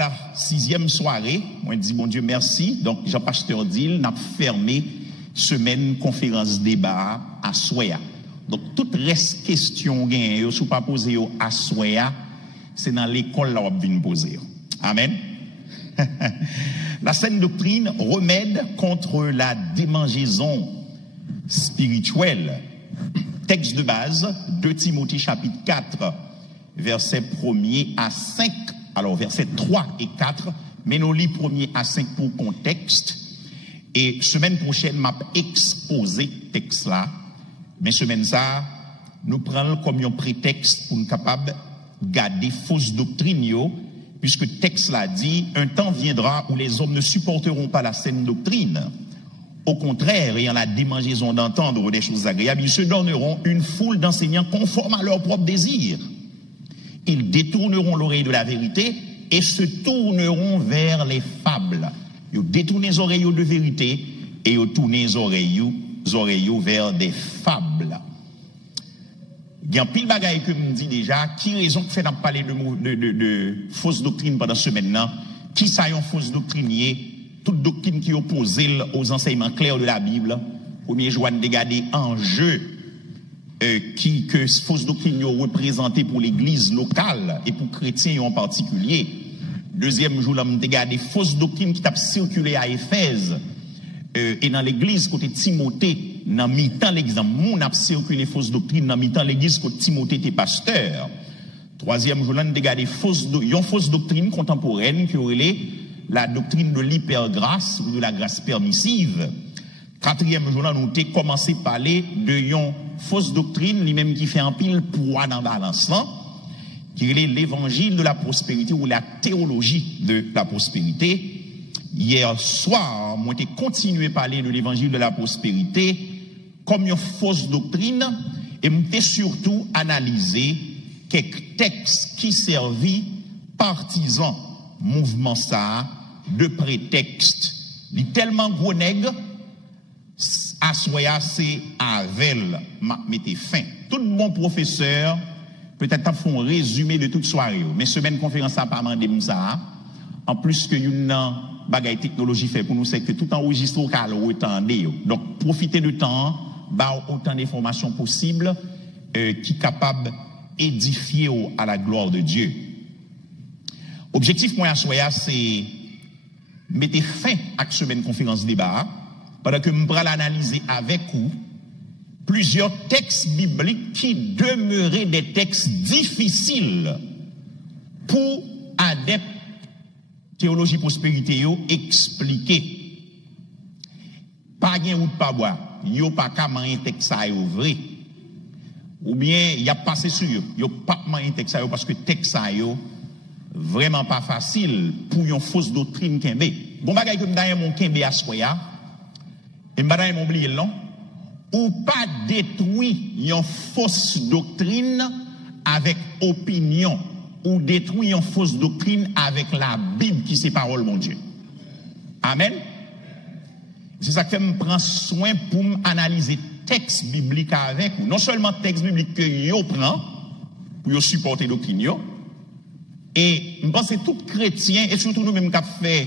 Voilà, 6e soirée. Moi, je dis, bon Dieu, merci. Donc, Jean-Pasteur Dil n'a fermé semaine conférence débat à Soya. Donc, toute reste question, si vous pas poser à Soya, c'est dans l'école là où vous venez poser. Amen. La saine doctrine, remède contre la démangeaison spirituelle. Texte de base, 2 Timothée chapitre 4, versets 1er à 5. Alors, versets 3 et 4, mais nous lisons 1er à 5 pour contexte. Et semaine prochaine, m'a exposé texte là. Mais semaine ça, nous prenons comme un prétexte pour nous capables de garder fausse doctrine, puisque texte là dit, un temps viendra où les hommes ne supporteront pas la saine doctrine. Au contraire, ayant la démangeaison d'entendre des choses agréables, ils se donneront une foule d'enseignants conformes à leurs propres désirs. Ils détourneront l'oreille de la vérité et se tourneront vers les fables. Ils détournent les oreilles de vérité et ils tournent les oreilles vers des fables. Il y a un pile bagaille que me dit déjà, qui raison que fait d'en parler de fausse doctrine pendant ce maintenant, qui ça y est fausse doctrine, toute doctrine qui est opposée aux enseignements clairs de la Bible. Premier jour, de garder en jeu que fausse doctrine représentée pour l'église locale et pour chrétiens en particulier. Deuxième jour, on a regardé fausse doctrine qui a circulé à Éphèse et dans l'église côté Timothée, dans mi-temps l'exemple, on a circulé fausse doctrine dans mi-temps l'église côté Timothée était pasteur. Troisième jour, on a regardé fausse doctrine contemporaine qui aurait la doctrine de l'hypergrâce ou de la grâce permissive. Quatrième jour, nous avons commencé à parler de une fausse doctrine, lui-même qui fait un pile poids dans la balance, qui est l'évangile de la prospérité ou la théologie de la prospérité. Hier soir, moi j'ai continué à parler de l'évangile de la prospérité comme une fausse doctrine et j'ai surtout analysé quelques textes qui servent partisans mouvement ça de prétexte. Il est tellement gros nègre. À Soya, c'est Avel, mettez fin. Tout bon professeur, peut-être font un résumé de toute soirée. Mais semaine conférence à pas mandé ça. En plus que une bagaille technologie fait pour nous, c'est que tout enregistre au cas où attendez. Donc, profitez du temps, bah autant d'informations possibles, qui capable d'édifier à la gloire de Dieu. Objectif moi à Soya, c'est mettre fin à cette semaine conférence débat. Pendant que je vais l'analyser avec vous, plusieurs textes bibliques qui demeuraient des textes difficiles pour adeptes théologie prospérité expliquer. Pas gain ou pas boire, yo pas qu'à un texte ça est vrai. Ou bien il y a passé sur yo pas un texte ça parce que texte ça est vraiment pas facile pour une fausse doctrine kembe. Bon bagay que m'daye mon kembe à soya. Et m'badaye mon oublié non ou pas détruire une fausse doctrine avec opinion ou détruire une fausse doctrine avec la Bible qui c'est parole mon Dieu. Amen. C'est ça que me prend soin pour analyser texte biblique avec vous. Non seulement texte biblique que yo prend pour yo supporter doctrine yo et je pense que tout chrétien et surtout nous mêmes qui fait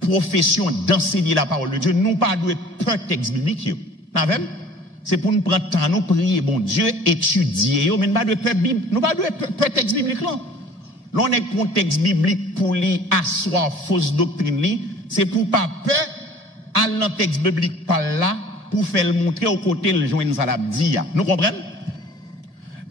profession d'enseigner la parole de Dieu, nous pas doit peur texte biblique. C'est pour nous prendre temps, nous prier, bon Dieu, étudier, mais nous pas de peur Bible, nous pas de peur texte biblique là. L'on est pour texte biblique pour lui asseoir fausse doctrine, c'est pour pas peur à l'un texte biblique par là, pour faire le montrer au côté le joindre ça la dit. Nous comprenons?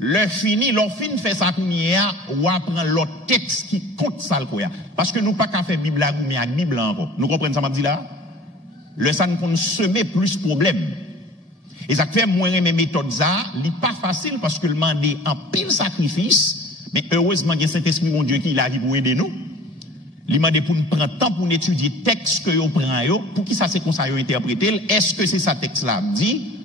Le fini, l'on fin fait ça pour ou apprend l'autre texte qui compte ça le quoi. Parce que nous pas qu'à faire Bible là ou mais avec Bible encore. Nous comprenons ça m'a dit là? Le ça nous semer plus problème. Et ça fait moins mes méthodes ça, n'est pas facile parce que le demander en pile sacrifice, mais heureusement il y a Saint-Esprit mon Dieu qui est là pour aider nous. Il demande pour nous prendre temps pour étudier texte que yo prend yo, pour qui ça c'est comme ça yo interpréter, est-ce que c'est ça texte là dit?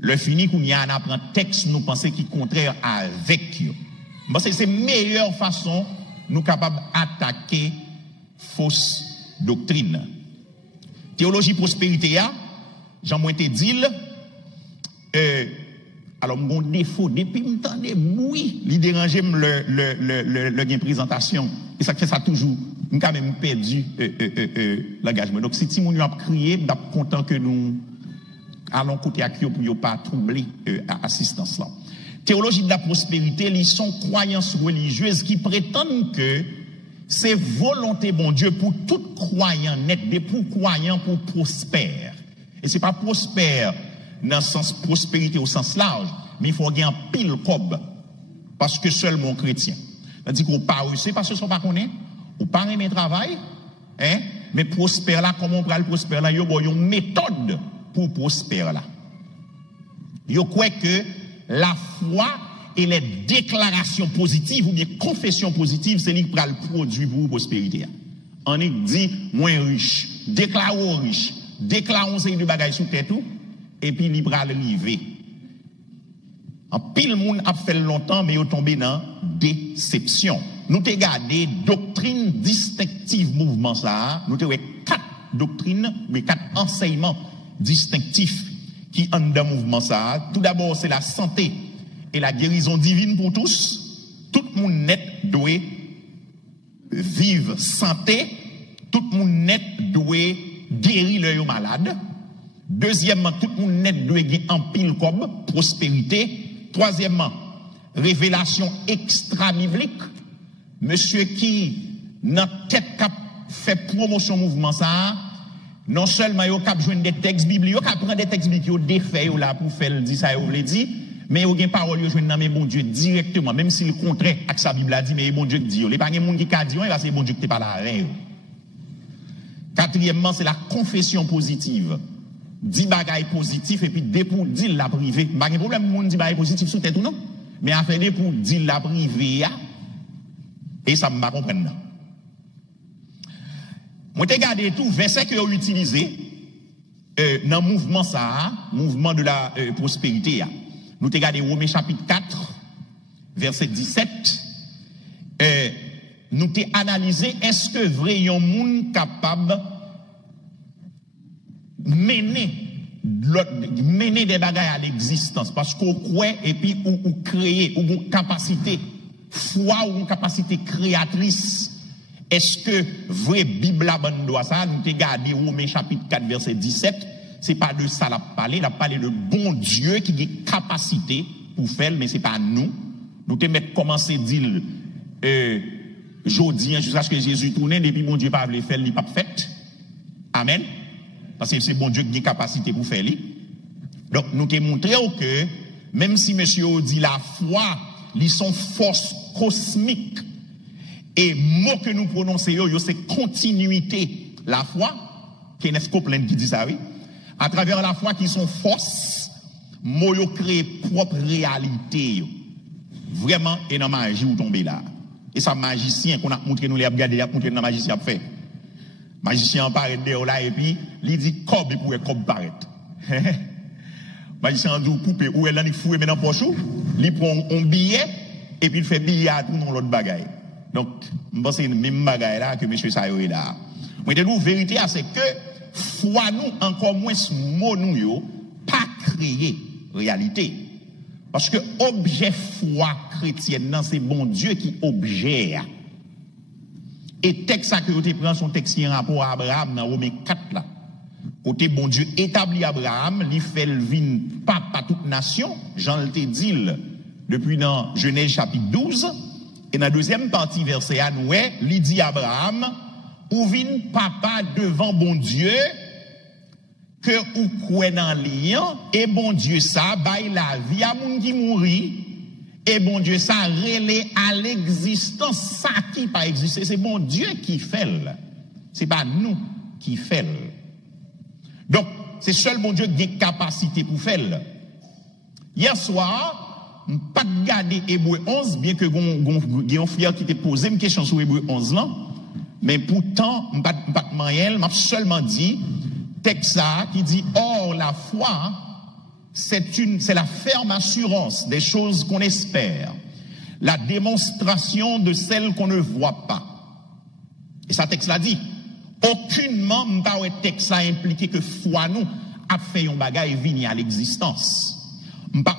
Le fini qu'on y a un apprend texte nous penser qui contraire avec eux. Bon, c'est la meilleure façon nous capables d'attaquer fausse doctrine. Théologie prospérité, Jean-Moïse dit, Alors, mon défaut, depuis m'entendez, oui, il dérangeait le gain présentation. Et ça fait ça toujours. Nous quand même perdu l'engagement. Donc, si Timoun a crié, je suis content que nous allons côté à Kyo pour ne pas troubler l'assistance là. Théologie de la prospérité, ils sont croyances religieuses qui prétendent que c'est volonté bon Dieu pour tout croyant net, des pour croyants pour prospère. Et c'est pas prospère dans le sens prospérité au sens large, mais il faut gagner un pile cob parce que seul mon chrétien. C'est-à-dire qu'on pas réussir parce que son pas connaît, ou pas aimer travail, hein, mais prospère là, comment on peut le prospère là, il y a une méthode pour prospérer là. Il croit que la foi et les déclarations positives ou bien confessions positives, c'est lui qui prend le produit pour la prospérité. On dit, moins riche, déclarons riche, déclarons ces deux bagages sous tête tout, et puis il prend l'arrivée. En pile monde a fait longtemps, mais il est tombé dans déception. Nous t'ai gardé doctrine distinctive mouvement ça, nous t'ai 4 doctrines, mais 4 enseignements distinctifs qui ont dans mouvement ça. Tout d'abord, c'est la santé et la guérison divine pour tous. Tout le monde net doit vivre santé. Tout le monde net doit guérir le malade. Deuxièmement, tout le monde net doit gagner en pile comme prospérité. Troisièmement, révélation extra-biblique. Monsieur qui, dans tête cap fait promotion mouvement ça, non seulement il a besoin des textes bibliques, il a prendre des textes bibliques, il a défait là pour faire dire ça, il a dit, mais il a une parole, il a joindre dans bon Dieu directement, même si le contraire avec sa Bible a dit, mais bon Dieu dit, il n'y a pas de monde qui a dit, c'est bon Dieu qui n'est pas là. Quatrièmement, c'est la confession positive. 10 bagailles positifs et puis des pour dire la privée. Pas de problème, monde dit bagailles positifs sous tête ou non, mais à faire des pour dire la privée, et ça ne m'a comprendre. Moi, j'ai regardé tout, verset que j'ai utilisé dans le mouvement ça, mouvement de la prospérité. Nous avons regardé Romains chapitre 4, verset 17. Nous avons analysé, est-ce que vrai, il y a un monde capable de mener des bagailles à l'existence, parce qu'on croit et puis ou créer, ou une capacité, foi ou une capacité créatrice. Est-ce que vrai Bible a doit ça? Nous avons regardé Romains chapitre 4, verset 17. C'est pas de ça l'a parlé de bon Dieu qui a capacité pour faire, mais c'est pas nous. Nous avons commencé à dire, jeudi, jusqu'à ce que Jésus tourne, depuis bon Dieu pas voulu faire, il n'a pas fait. Amen. Parce que c'est bon Dieu qui a capacité pour faire. Donc, nous avons montré que, même si monsieur dit la foi, ils sont force cosmique. Et mot que nous prononçons, c'est continuité. La foi, Kenneth Copeland qui dit ça, oui. À travers la foi qui sont force, mot yo crée propre réalité. Vraiment, et dans la magie ou tomber là. Et ça, magicien qu'on a montré, nous les regardé, il a montré dans la magie a fait. Magicien paraît de là, et puis, il dit, cob, et pour cob paraître. Magicien dit, couper, ou elle a foué, mais dans le poche, il prend un billet, et puis il fait billet à tout dans l'autre bagaille. Donc, je pense que c'est le même bagaille là que M. Sayo est là. Mais de nous, vérité, c'est que foi nous, encore moins mot nous, pas créer réalité. Parce que objet foi chrétienne, c'est bon Dieu qui objet. Et texte ça que vous prend son texte qui est en rapport à Abraham dans Romains 4 là. Côté bon Dieu établit Abraham, il fait le vin papa toute nation, Jean le dit depuis dans Genèse chapitre 12. Et dans la deuxième partie, verset à nous, il dit Abraham, ou vin papa devant bon Dieu, que ou quoi dans lien, et bon Dieu ça, baille la vie à moun qui mourit, et bon Dieu ça, relais à l'existence, ça qui pas existé, c'est bon Dieu qui fait, c'est pas nous qui fait. Donc, c'est seul bon Dieu qui a capacité pour faire. Hier soir, pas de garder Hébreu 11, bien que un frère qui t'a posé une question sur Hébreu 11 là, mais pourtant, pas de moyen, m'a seulement dit, texte ça, qui dit, or, la foi, c'est la ferme assurance des choses qu'on espère, la démonstration de celles qu'on ne voit pas. Et ça, texte là dit, aucunement, m'pa texte ça impliqué que foi nous, a fait un bagage vini à l'existence. M'pas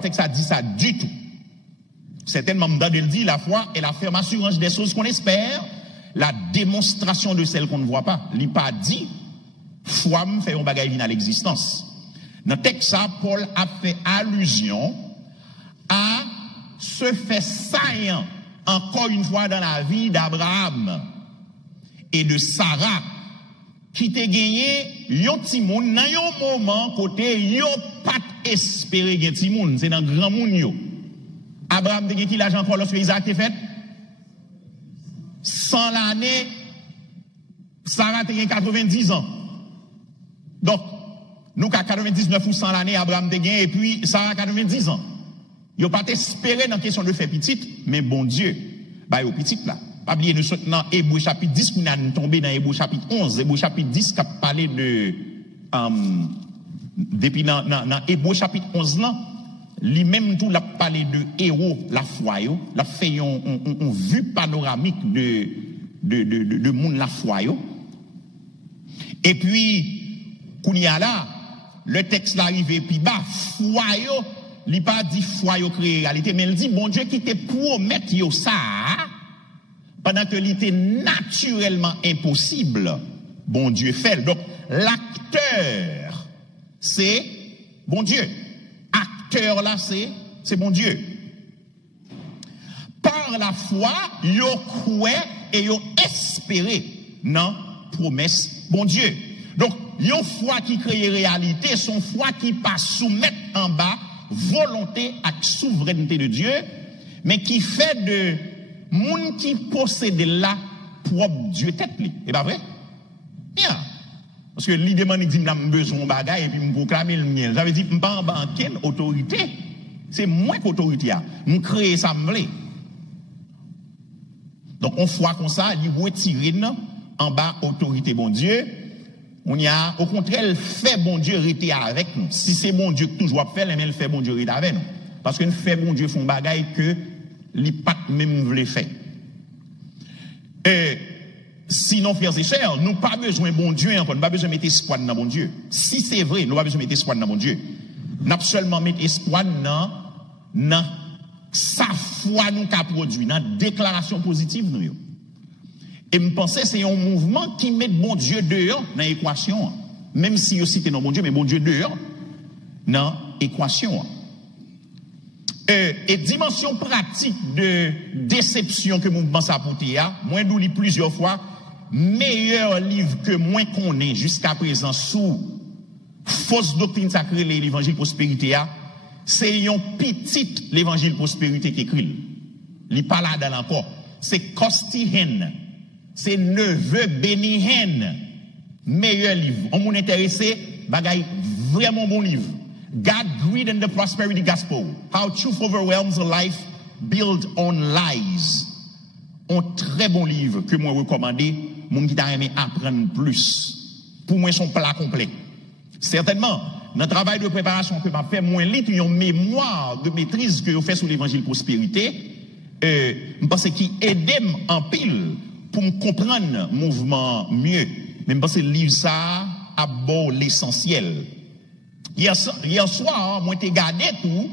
texte ça dit ça du tout. Certainement, m'dade le dit, la foi est la ferme assurance des choses qu'on espère, la démonstration de celles qu'on ne voit pas. Il pas dit, foi me fait un bagage vient à l'existence. Dans le texte ça, Paul a fait allusion à ce fait saillant, encore une fois dans la vie d'Abraham et de Sarah, qui te gagné yon ti moun nan yon moment côté yon pas espéré gen ti moun, c'est dans grand moun yo. Abraham te gagné qui l'argent encore lorsque Isaac te fait 100 l'année, Sarah te gagné 90 ans. Donc nous qu'à 99 ou 100 l'année Abraham te gagné et puis Sarah 90 ans. Yo pas espéré dans question de faire petite, mais bon Dieu, bah yo petite là. Pas oublier nous sommes dans Hébreux chapitre 10 qu'on a tombé dans Hébreux chapitre 11, Hébreux chapitre 10 qui a parlé de depuis dans Hébreux chapitre 11 là, lui-même tout l'a parlé de héros la foi yo, l'a fait on vue panoramique de monde la foi yo. Et puis qu'on y a là, le texte l'arrivé puis bas foi yo, il pas dit foi yo créé réalité, mais il dit bon Dieu qui te promet yo ça pendant que l'était naturellement impossible, bon Dieu fait. Donc, l'acteur, c'est bon Dieu. Acteur là, c'est bon Dieu. Par la foi, yo croit et yo espéré non promesse bon Dieu. Donc, yon foi qui crée réalité, son foi qui pas soumettre en bas volonté à souveraineté de Dieu, mais qui fait de moun qui possède la propre Dieu tête li. Et pas vrai? Bien. Parce que l'idée demande dit m'as besoin de bagage et puis me proclamer le mien. J'avais dit m'pas en quelle autorité? C'est moins qu'autorité a. Nous créer ça m'vle. Donc on voit comme ça, il retire en bas autorité bon Dieu. On y a au contraire fait bon Dieu rester avec nous. Si c'est bon Dieu que toujours fait, mais il fait bon Dieu rester avec nous. Parce que fait bon Dieu font bagage que li pas même voulait faire. Sinon, frères et sœurs, nous pas besoin de bon Dieu encore, nous pas besoin de mettre espoir dans bon Dieu. Si c'est vrai, nous pas besoin de mettre espoir dans bon Dieu. Nous avons seulement mettre espoir dans sa foi nous qu'a produit, dans déclaration positive nous. Et me penser c'est un mouvement qui met bon Dieu dehors dans l'équation. Même si aussi c'est non bon Dieu, mais bon Dieu dehors dans l'équation. Et dimension pratique de déception que mouvement ça apporté a, moi nous lis plusieurs fois, meilleur livre que moi qu'on ait jusqu'à présent sous fausse doctrine sacrée l'évangile prospérité a, c'est un petit l'évangile prospérité qui écrit. Il pas là dans encore. C'est Costi Hen. C'est neveu Benny Hen. Meilleur livre. On m'est intéressé, bagaille vraiment bon livre. God, Greed and the Prosperity Gospel. How Truth Overwhelms a Life Built on Lies. Un très bon livre que moi recommandé, mon qui t'a aimé apprendre plus. Pour moi, son plat complet. Certainement, dans le travail de préparation que m'a fait, moins lit une mémoire de maîtrise que je fais sur l'évangile prospérité, je pense qu'il aide en pile pour me comprendre le mouvement mieux. Mais je pense que le livre ça aborde l'essentiel. Hier soir, moi, j'ai regardé tout,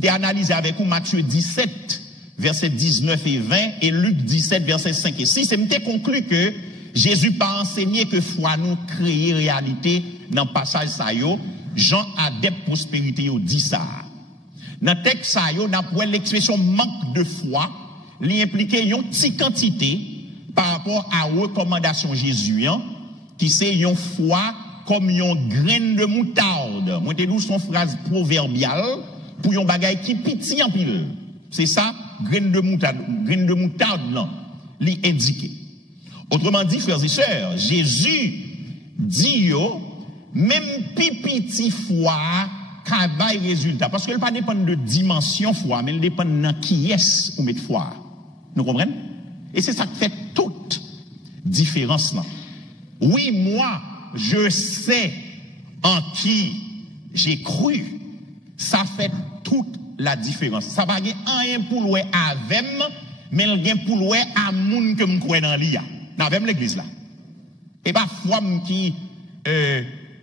j'ai analysé avec vous Matthieu 17, versets 19 et 20, et Luc 17, versets 5 et 6, et j'ai conclu que Jésus pas enseigné que foi nous créer réalité dans le passage ça yo, Jean adepte prospérité yo dit ça. Dans le texte ça yo, n'a pas l'expression manque de foi, li implique une petite quantité par rapport à recommandation Jésus, qui c'est une foi comme une graine de moutarde. Moi, te son phrase proverbiale pour un bagay qui petit en pile. C'est ça, graine de moutarde, non, li indiqué. Autrement dit, frères et sœurs, Jésus dit yo, même petit foi, qu'a bail résultat. Parce que il pas dépend de dimension foi, mais il dépend de qui est ou met foi. Nous comprenons? Et c'est ça qui fait toute différence là. Oui, moi, je sais en qui j'ai cru. Ça fait toute la différence. Ça va gagner rien pour louer avec, mais il gagne pour louer à moun que me croit dans l'IA. Dans l'église là. Et pas foi qui,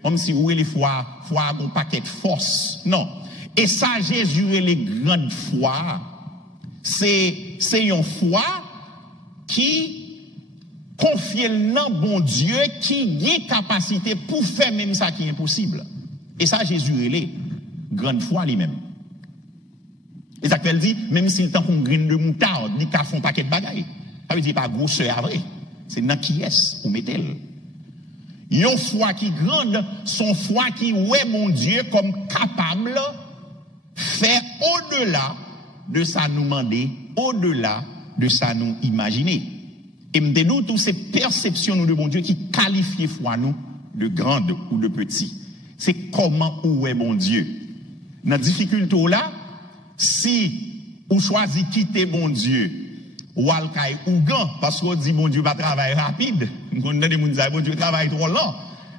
comme si oui les foi un paquet de force. Non. Et ça, Jésus et les grandes foi, c'est une foi qui confie le nom bon Dieu, qui a capacité pour faire même ça qui est impossible. Et ça, Jésus et les grandes foi lui-même. Et ça qu'elle dit, même si le temps qu'on graine de moutarde, il a fait un paquet de bagailles. Ça veut dire pas grosseur à vrai. C'est dans qui est-ce ou mettez-le. Une foi qui grande, son foi qui ouais mon Dieu comme capable faire au-delà de ça nous demander, au-delà de ça nous imaginer. Et me dit toutes ces perceptions nous de mon Dieu qui qualifient foi nous de grande ou de petit. C'est comment ou est mon Dieu. Dans la difficulté là, si on choisit quitter mon Dieu, ou al-kay ou gan, parce qu'on dit mon Dieu va travailler rapide, on a des gens qui disent bon Dieu travaille trop lent,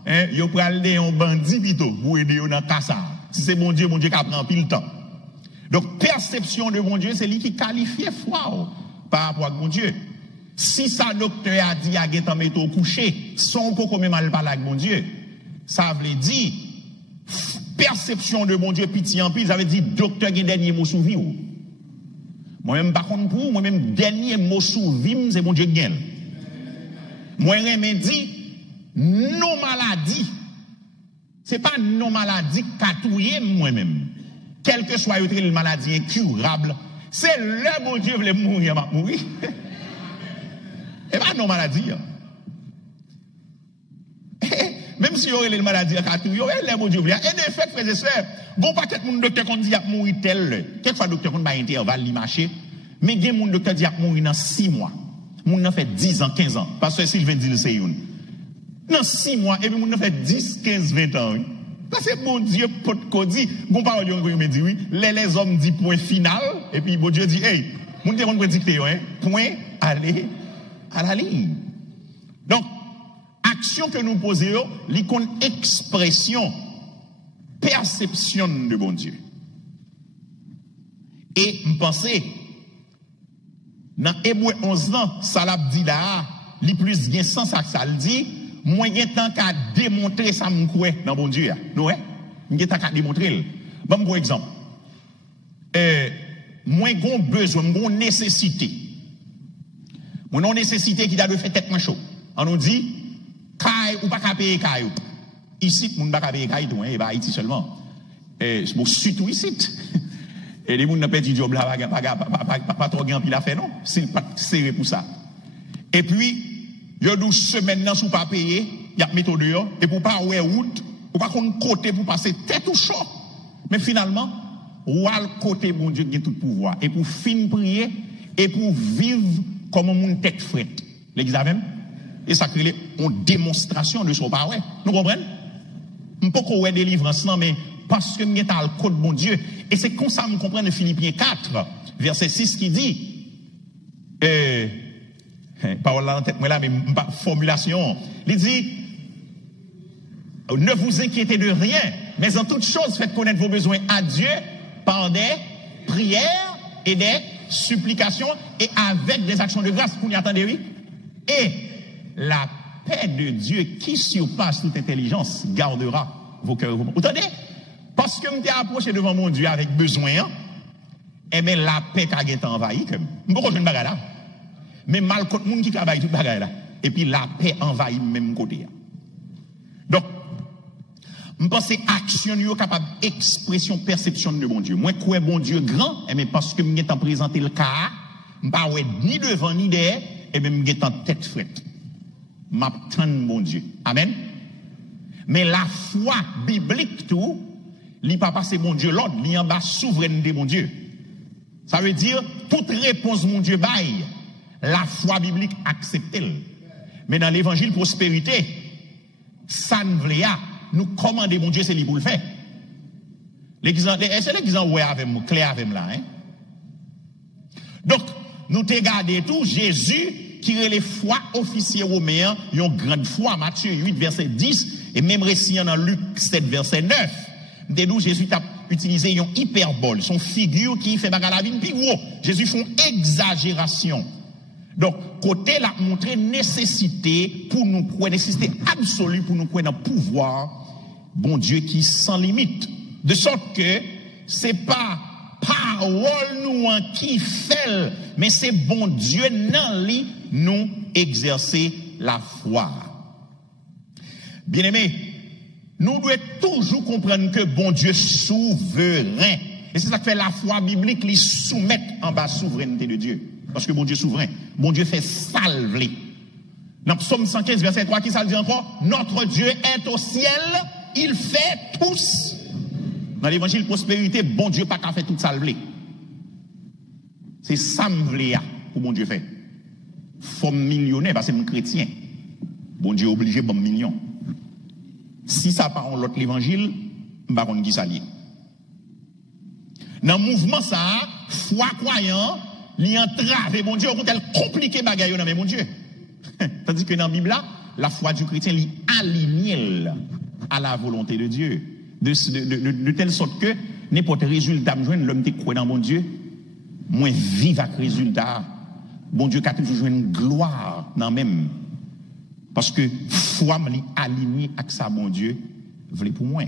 il faut aller un bandit plutôt pour aider dans le cas. Si c'est mon Dieu qui prend pile temps. Donc perception de mon Dieu, c'est lui qui qualifie foi par rapport à mon Dieu. Si sa docteur a dit à Gétan mettre au coucher, son peu comme mal parler avec mon Dieu, ça veut dire perception de mon Dieu pitié en pile, ça veut dire docteur qui dernier mot sous vie. Moi-même, par contre, pour moi-même, dernier mot sous vie, c'est mon Dieu qui gagne. Moi-même, dit, nos maladies, c'est pas nos maladies catouillées moi-même. Quelle que soit une maladie incurable, c'est le bon Dieu qui veut mourir, m'a mourir. Et pas nos maladies. Même si y aurait les maladies catouillées, y aurait le bon Dieu. Et de fait, frères et sœurs, bon paquet de monde docteur qu'on dit a mourir tel. Quelquefois docteur qu'on va intervalle li marcher, mais il y a monde docteur dit a mourir dans 6 mois. Moun nan fait 10 ans, 15 ans. Parce que Sylvain dit c'est une. Dans 6 mois et puis moun nan fait 10, 15, 20 ans. Oui. Parce que bon Dieu pot ko dit, bon parole yon me dit oui, les hommes dit point final et puis bon Dieu dit hey, moun te kon prédicter hein, point aller à la ligne. Donc action que nous posons, li kon expression perception de bon Dieu. Et je pense, dans Hébreu 11 ans, ça l'a dit là, li plus bien sans ça que ça le dit, moi j'ai tant qu'à démontrer ça m'koué dans bon Dieu. Non ouais, j'ai tant qu'à démontrer. Bon pour exemple. Moi j'ai besoin, j'ai nécessité. Moi non nécessité qui a de faire tête moins chaud. On nous dit caille ou pas payer caille. Ici, moun pas payer caille tout, hein, et pas Haïti seulement. C'est bon surtout ici. Et les moun n'a pas dit job là, pas trop grand pile à faire non, c'est pas serré pour ça. Et puis yo 12 semaines nan sou pas payer, y a mettre dehors et pour pas ouais route, ou pas qu'on côté pour passer tête ou chaud. Mais finalement, ou al côté bon Dieu qui a tout pouvoir et pour fin prier et pour vivre comme un monde tête frette. L'examen et ça crée une démonstration de son parole. Nous comprenons? On peut qu'on ait délivrance non mais parce que nous avons le code bon Dieu. Et c'est comme ça que nous comprenons Philippiens 4, verset 6 qui dit, parole là en tête, moi là, mais formulation, il dit, ne vous inquiétez de rien, mais en toute chose, faites connaître vos besoins à Dieu par des prières et des supplications et avec des actions de grâce. Vous y attendez, oui? Et la paix de Dieu qui surpasse toute intelligence gardera vos cœurs. Vous entendez? Parce que je t'ai approché devant mon Dieu avec besoin, eh bien la paix qui a envahi. Je ne peux pas faire là. Mais mal contre le monde qui travaille tout bagaille là. Et puis la paix envahit même côté. Donc, je pense que action est capable d'expression, perception de mon Dieu. Moi, je crois bon Dieu grand, mais parce que je suis présenté le cas, je ne suis ni devant ni derrière, et même je suis en tête frette. Je m'attends mon Dieu. Amen. Mais la foi biblique, tout, li pas passer mon Dieu l'ordre, li en bas souveraineté mon Dieu. Ça veut dire, toute réponse mon Dieu baille, la foi biblique accepte. Mais dans l'évangile prospérité, ça ne veut pas, nous commander mon Dieu, c'est lui pour le faire. C'est l'exemple ouais avec moi, clair avec moi là. Hein? Donc, nous te gardé tout, Jésus, qui est les foi officiers romains, ils ont grande foi, Matthieu 8, verset 10, et même récit dans Luc 7, verset 9. Dès nous, Jésus a utilisé une hyperbole, son figure qui fait bagarre la vie plus gros. Jésus font exagération. Donc, côté la montrer nécessité pour nous croire, nécessité absolue pour nous croire dans le pouvoir, bon Dieu qui sans limite. De sorte que c'est pas parole nous en qui fait, mais c'est bon Dieu dans lui nous exercer la foi. Bien-aimés, nous devons toujours comprendre que bon Dieu souverain. Et c'est ça que fait la foi biblique, les soumettre en bas souveraineté de Dieu. Parce que bon Dieu souverain, bon Dieu fait salver. Dans Psaume 115, verset 3, qui ça dit encore? Notre Dieu est au ciel, il fait tous. Dans l'évangile prospérité, bon Dieu pas qu'à faire tout salver. C'est ça pour bon Dieu fait. Faut millionnaire parce que c'est un chrétien. Bon Dieu obligé bon million. Si ça part en l'autre l'évangile, bah on qui s'allie. Dans le mouvement ça, foi croyant, li entrave bon Dieu, elle compliqué bagaille dans mon Dieu. Tandis que dans la Bible là, la foi du chrétien li alignée à la volonté de Dieu, de telle sorte que n'importe résultat me joindre l'homme qui croit dans mon Dieu, moins vive avec résultat. Bon Dieu a toujours joué une gloire dans même. Parce que foi me li aligné avec ça bon Dieu, vle pour moi.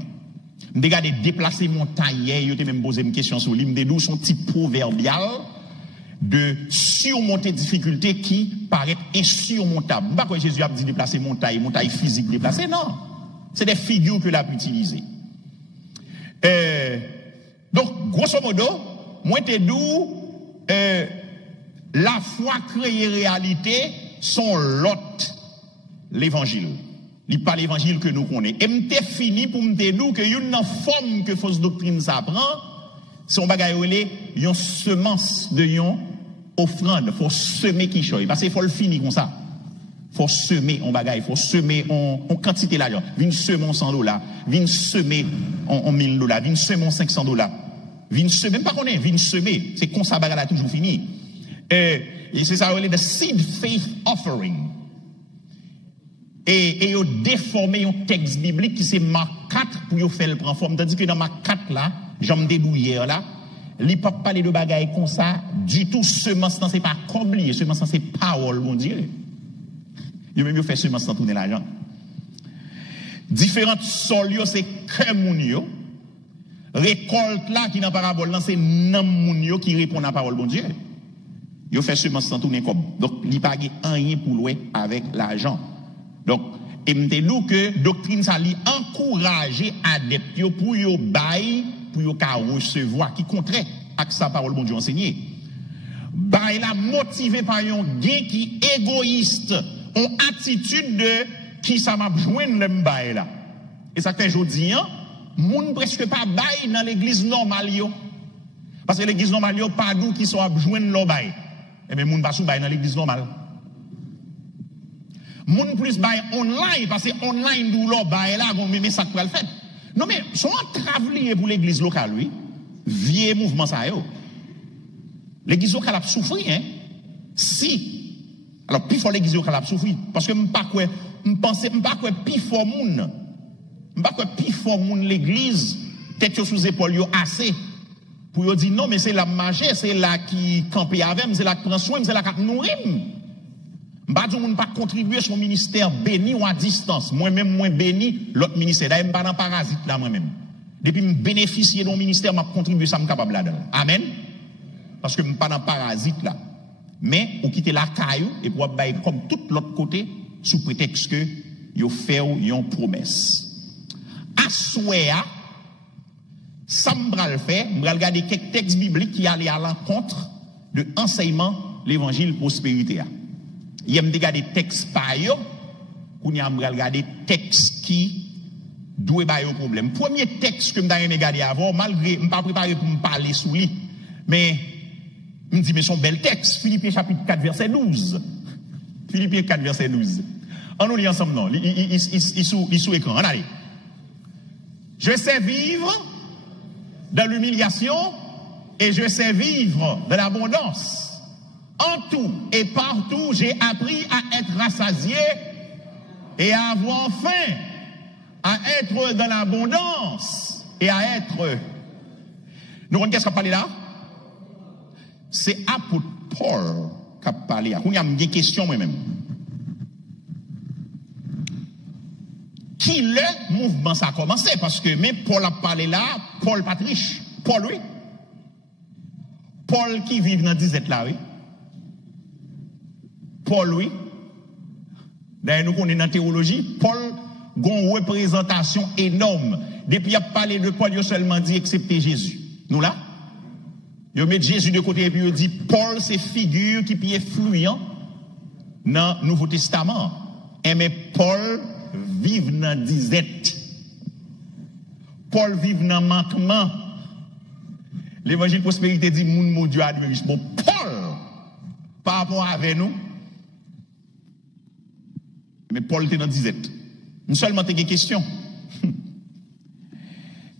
Je regarde déplacer montagne, je t'ai même posé une question sur lui, me d'où son type proverbial de surmonter difficultés qui paraissent insurmontables. Pas que Jésus a dit déplacer montagne physique déplacer, non. C'est des figures que l'a utilisées. Donc, grosso modo, moi t'ai dit, la foi créée réalité sont l'autre, l'évangile. Ce n'est pas l'évangile que nous connaissons. Et m'te fini pour me dire que une forme que fausse doctrine s'apprend, c'est un bagage une semence de yon offrande, il faut semer qui choye. Parce qu'il faut le finir comme ça. Il faut semer en bagage, il faut semer en quantité là. Vin semer en $100, vin semer en $1000, vin semer en $500. Vin semer, même pas qu'on est, vin semer. C'est comme ça bagage là toujours fini. Et c'est ça, le seed faith offering. Et ils ont déformé un texte biblique qui c'est Marc 4 pour faire le prendre forme. Tandis que dans Marc 4 là, j'en débrouillé là, il pas parler de bagaille comme ça, du tout semence c'est pas comblier, semence c'est parole mon Dieu. Il même fait semence sans tourner l'argent. Différentes sols c'est que moun yo. Récolte là qui dans parabole là c'est nan moun yo qui répond à la parole mon Dieu. Yo fait semence sans tourner comme. Donc il pas rien pour louer avec l'argent. Donc, et me dit que doctrine ça li encourager adeptes pour yo bail pour yo ka recevoir qui contraire avec sa parole bon Dieu enseigné. Bail la motivé par un gain qui égoïste, une attitude de qui ça m'a joindre le bail là. Et ça fait jodi hein, moun presque pas bail dans l'église normale yo. Parce que l'église normale yo pas d'où qui soit joindre le bail. Et bien moun pas sou bail dans l'église normale. Moun plus bay online parce que online d'où l'on bay là on met ça pour le faire. Non mais son travailler pour l'église locale oui. Vieux mouvement ça yo. L'église locale a souffert hein. Si alors plus fort l'église locale a souffert parce que m'pas quoi m'pas quoi plus fort moun. M'pas quoi plus fort moun l'église tête sous épaule yo assez pour yo dire non mais c'est la manger, c'est là qui camper avec, c'est là qui prend soin, c'est là qui nourrir. M'pas moun pas contribuer son ministère béni ou à distance. Moi-même moins béni l'autre ministère. D'ailleurs m'pas dans parasite là moi-même. Depuis me bénéficier de mon ministère m'a contribué ça me capable là-dedans. Amen. Parce que m'pas dans parasite là. Mais on quitte la caillou et pour bailler comme tout l'autre côté sous prétexte que yo fait une promesse. À souhait ça m'bral fait, m'bral regarder quelques textes bibliques qui allaient à l'encontre de enseignement l'évangile prospérité. Il y a des textes par eux, qu'on y a regardé textes qui doivent avoir un problème. Premier texte que je vais regarder avant, malgré, je ne suis pas préparé pour me parler sous lui, mais je me dis, mais son bel texte, Philippiens chapitre 4, verset 12. Philippiens 4, verset 12. On nous lit ensemble, non? Il sous écran. Allez. Je sais vivre dans l'humiliation et je sais vivre dans l'abondance. En tout et partout, j'ai appris à être rassasié et à avoir faim, à être dans l'abondance et à être... Nous, qu'est-ce qu'on a parlé là? C'est apôtre Paul qui a parlé là. Il y a des questions moi-même. Qui le mouvement ça a commencé? Parce que même Paul a parlé là, Paul pas riche. Paul, oui. Paul qui vit dans 17 là, oui. Paul, oui. D'ailleurs, nous connaissons dans la théologie, Paul a une représentation énorme. Depuis qu'il a parlé de Paul, il a seulement dit excepté Jésus. Nous là? Il met Jésus de côté et puis il dit Paul, c'est figure qui est fluent dans le Nouveau Testament. Et mais Paul vive dans disette. Paul vive dans manquement. L'évangile prospérité dit mon Dieu a dit bon Paul par rapport avec nous. Mais Paul était dans disette. Nous seulement une question.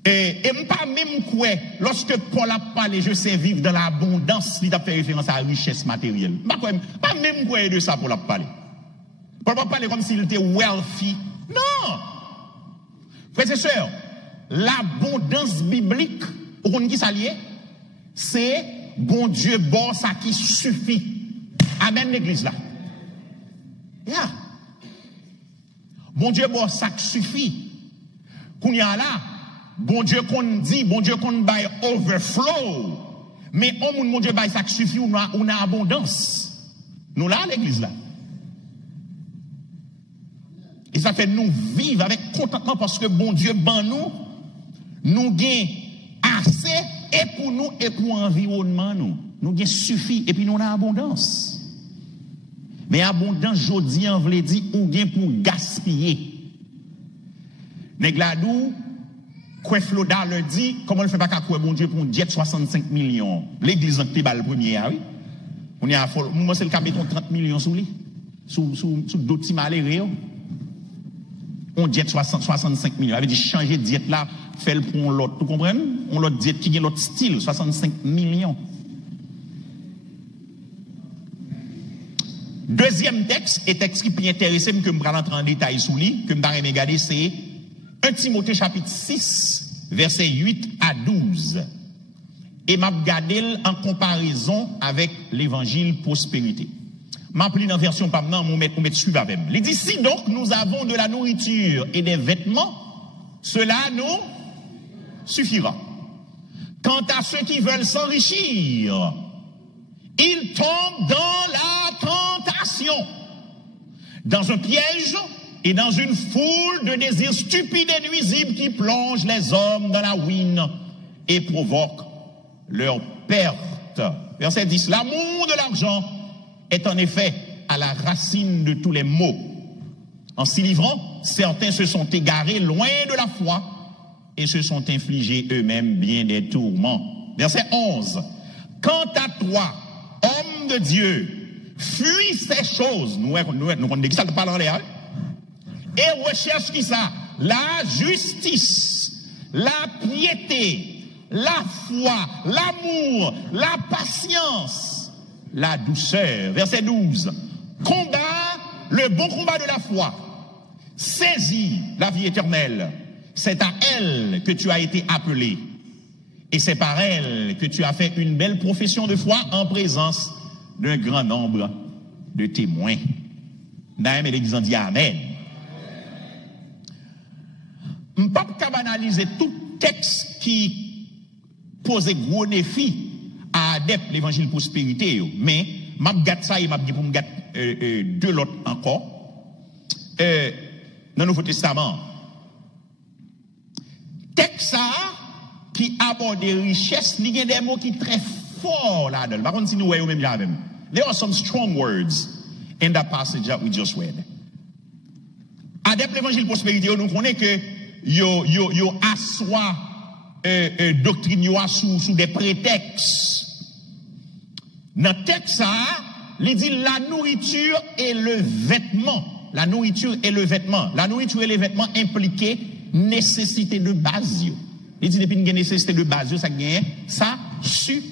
Et pas même quoi, lorsque Paul a parlé, je sais vivre dans l'abondance, il a fait référence à la richesse matérielle. Pas même quoi de ça pour la parler. Paul n'a pas parlé comme s'il était wealthy. Non! Frères et sœurs, l'abondance biblique, au compte qui s'allie, c'est bon Dieu, bon ça qui suffit. Amen l'église là. Yeah. Bon Dieu, bon ça qui suffit. Qu'on y a là, bon Dieu qu'on dit, bon Dieu qu'on baille overflow. Mais au mon Dieu baille ça qui suffit, on a abondance. Nous là, l'église là. Et ça fait nous vivre avec contentement parce que bon Dieu, ben nous gagnons assez et pour nous et pour l'environnement nous. Nous gagnons suffit et puis nous avons abondance. Mais abondance, je dis, on veut dire, ou gain pour gaspiller. Négladou, quoi Floda le dit, comment le fait pas qu'à quoi bon Dieu pour un jet 65 millions. L'église en Tébal le premier, oui. On y a, moi c'est le cas, mettons 30 millions sous lui. Sous d'autres malheureux. On diète 65 millions. Ça veut dire changer de diète là, faire le pour l'autre. Vous comprenez? On l'autre diète qui a l'autre style, 65 millions. Deuxième texte, et texte qui peut intéresser, que je vais rentrer en détail sous lui, que je vais regarder, c'est 1 Timothée chapitre 6, versets 8 à 12. Et je vais regarder en comparaison avec l'évangile prospérité. M'appeler dans la version pas maintenant, on met suivre avec. Il dit, si donc nous avons de la nourriture et des vêtements, cela nous suffira. Quant à ceux qui veulent s'enrichir, ils tombent dans la tentation, dans un piège et dans une foule de désirs stupides et nuisibles qui plongent les hommes dans la ruine et provoquent leur perte. Verset 10, l'amour de l'argent est en effet à la racine de tous les maux. En s'y livrant, certains se sont égarés loin de la foi et se sont infligés eux-mêmes bien des tourments. Verset 11. Quant à toi, homme de Dieu, fuis ces choses. Nous on ça parle en l'air. Et recherche qui ça? La justice, la piété, la foi, l'amour, la patience, la douceur. Verset 12. Combat le bon combat de la foi. Saisis la vie éternelle. C'est à elle que tu as été appelé. Et c'est par elle que tu as fait une belle profession de foi en présence d'un grand nombre de témoins. Naïm et l'église en dit Amen. Je ne peux pas banaliser tout texte qui pose gros défis à adepte l'évangile prospérité, mais je vais gâter ça et je vais pour me gâter deux l'autre encore. Dans le Nouveau Testament, texte qui aborde des richesses, il y a des mots qui sont très forts là-dedans. Par contre, si nous voyons même là même, there are some strong words in that passage that we just read. Adepte l'évangile prospérité, nous connaissons que yo assoit doctrine yo sous des prétextes. Dans le texte, il dit la nourriture et le vêtement. La nourriture et le vêtement. La nourriture et les vêtements impliquaient nécessité de base. Il dit depuis une nécessité de base, ça gagne, ça suffit.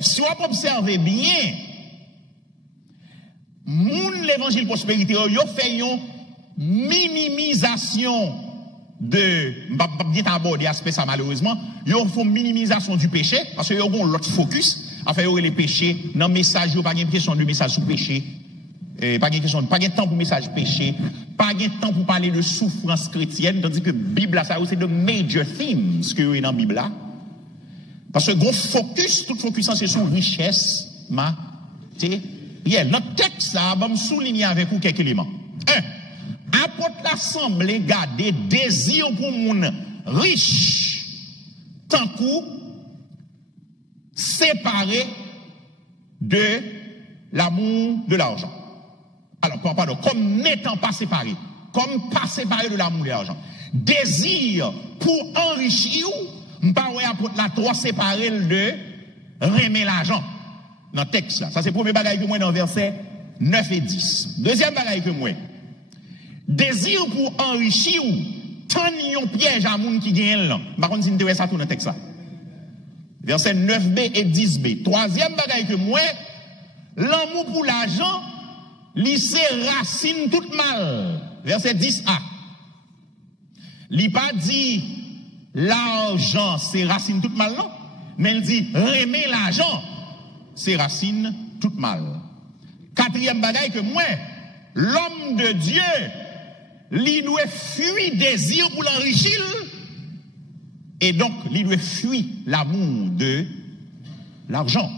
Si on observe bien, l'évangile prospérité, il fait une minimisation de, bien aborder aspect ça malheureusement, ils font une minimisation du péché, parce qu'ils ont l'autre focus, enfin, ils ont les péchés, dans le message, il n'y a pas de question de message sur le péché. pas de temps pour message péché, pas de temps pour parler de souffrance chrétienne, tandis que la Bible, ça c'est de major themes que vous avez dans la Bible. Parce que gros focus, tout focus c'est sur richesse, notre texte là, va me souligner avec vous quelques éléments. Un, apôtre l'assemblée garder désir pour moun riche, tant coup séparé de l'amour de l'argent. Alors, pardon, comme n'étant pas séparé, comme pas séparé de l'amour de l'argent. Désir pour enrichir, pas apôtre la trois séparé de remettre l'argent. Dans le texte là. Ça c'est le premier bagage que moi dans verset 9 et 10. Deuxième bagage que moi. Désir pour enrichir tant yon piège à moun qui gagne là. Par contre, si nous devons ça tout dans le texte là. Verset 9b et 10b. Troisième bagage que moi, l'amour pour l'argent, lycée racine tout mal. Verset 10a. Li pas dit l'argent c'est racine tout mal non, mais il dit remet l'argent c'est racine tout mal. Quatrième bagaille que moi, l'homme de Dieu, lui doit fuir désir pour l'enrichir, et donc lui doit fuir l'amour de l'argent.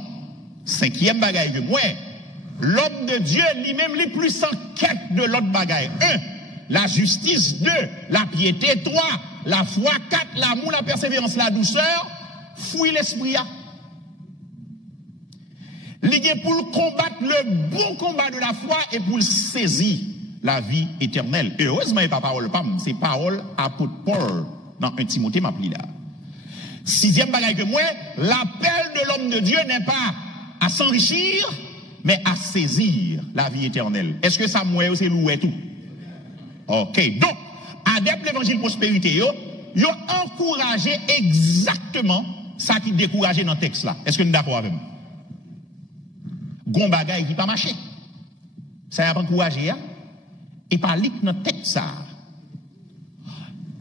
Cinquième bagaille que moi, l'homme de Dieu lui-même les plus en quête de l'autre bagaille. 1. La justice. 2. La piété. 3. La foi. 4. L'amour, la persévérance, la douceur. Fuir l'esprit. Lié pour combattre le bon combat de la foi et pour saisir la vie éternelle. Et heureusement, il n'y a pas parole pam, c'est parole apôtre Paul dans 1 Timothée m'appli là. Sixième bagaille que moi, l'appel de l'homme de Dieu n'est pas à s'enrichir, mais à saisir la vie éternelle. Est-ce que ça mouait ou c'est loué tout? Ok. Donc, adepte l'évangile prospérité, yo encouragé exactement ça qui décourageait dans le texte là. Est-ce que nous sommes d'accord avec moi? Gon bagay qui pas marché. Ça a pas encouragé, et pas lit dans texte ça.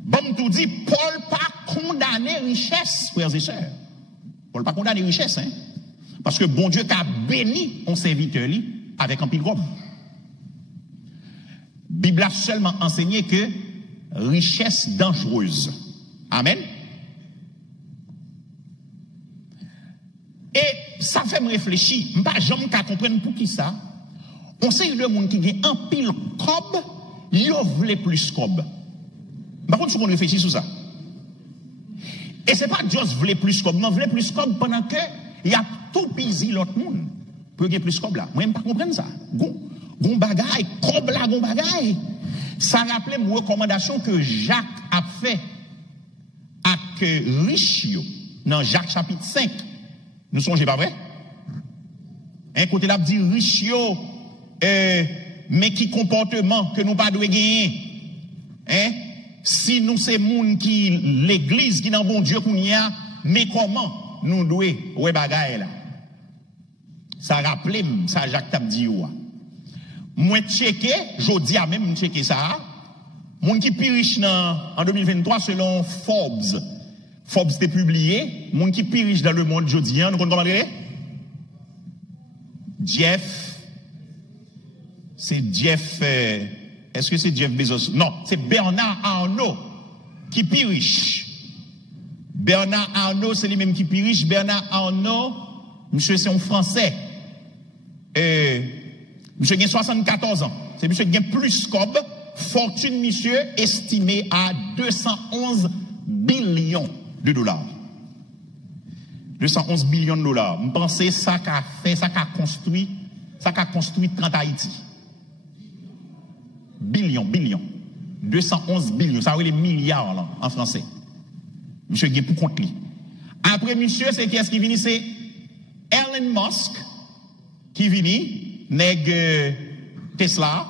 Bon tout dit, Paul pas condamné richesse, frères et sœurs. Paul pas condamné richesse, hein. Parce que bon Dieu t'a béni on serviteur li avec un pile gobe. Bible a seulement enseigné que richesse dangereuse. Amen. Et ça fait me réfléchir, je ne sais jamais comprendre pour qui ça. On sait que le monde qui a un pile cob, il veut plus cob. Par contre, si on réfléchit sur ça. Et ce n'est pas juste veut plus cob, non, veut plus cob pendant que il y a tout pisé l'autre monde pour gagner plus cob là. Moi, je ne peux pas comprendre ça. Gon bagaille, cob là, gon bagaille. Ça rappelait une recommandation que Jacques a fait à que Richio, dans Jacques chapitre 5. Nous songez pas vrai? Un côté là dit Richio, mais qui comportement que nous pas devons gagner? Hein? Si nous c'est moun qui l'église qui dans bon Dieu qu'on y a, mais comment nous devons ouais bagaille là? Ça rappelle ça Jacques t'a dit ou. Moi checker, jodi a même checker ça. Moun qui plus riche en 2023 selon Forbes. Forbes était publié, moun qui plus riche dans le monde jodi, nous connaissons comment Jeff, c'est Jeff, est-ce que c'est Jeff Bezos? Non, c'est Bernard Arnault qui plus riche. Bernard Arnault, c'est lui-même qui plus riche. Bernard Arnault, monsieur, c'est un Français. Monsieur a 74 ans. C'est monsieur qui a plus cob. Fortune, monsieur, estimée à 211 billions de dollars. 211 billions de dollars. Je pense que ça qu'a fait, ça qu'a construit 30 Haïti. Billions. 211 billions. Ça veut dire milliards là, en français. Monsieur Gué pour compte lui. Après, monsieur, c'est qui est-ce qui vient? C'est Elon Musk qui vient, nèg Tesla.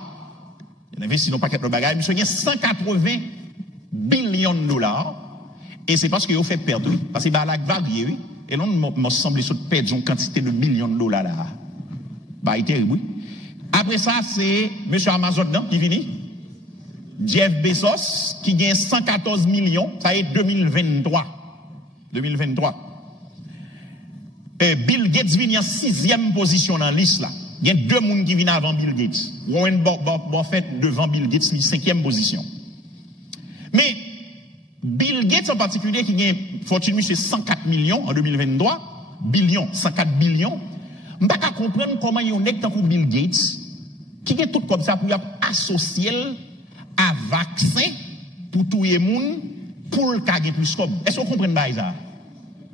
Il investit dans un paquet de bagages. Monsieur a 180 billions de dollars. Et c'est parce qu'il a fait perdre. Parce que la vague, oui. Et là, on m'a semblé perdre une quantité de millions de dollars là. Bah, il est terrible, oui. Après ça, c'est monsieur Amazon qui vient. Jeff Bezos qui gagne 114 millions. Ça est 2023. Bill Gates vient en 6e position dans la liste là. Il y a deux personnes qui viennent avant Bill Gates. Warren Buffett devant Bill Gates, 5e position. Mais Bill Gates en particulier, qui a une fortune de 104 millions en 2023, billions, 104 billions, je ne peux pas comprendre comment il y a un tant que Bill Gates, qui est tout comme ça pour associer à vaccin pour tout le monde, pour le cas plus comme. Est-ce que vous comprenez ça? Je ne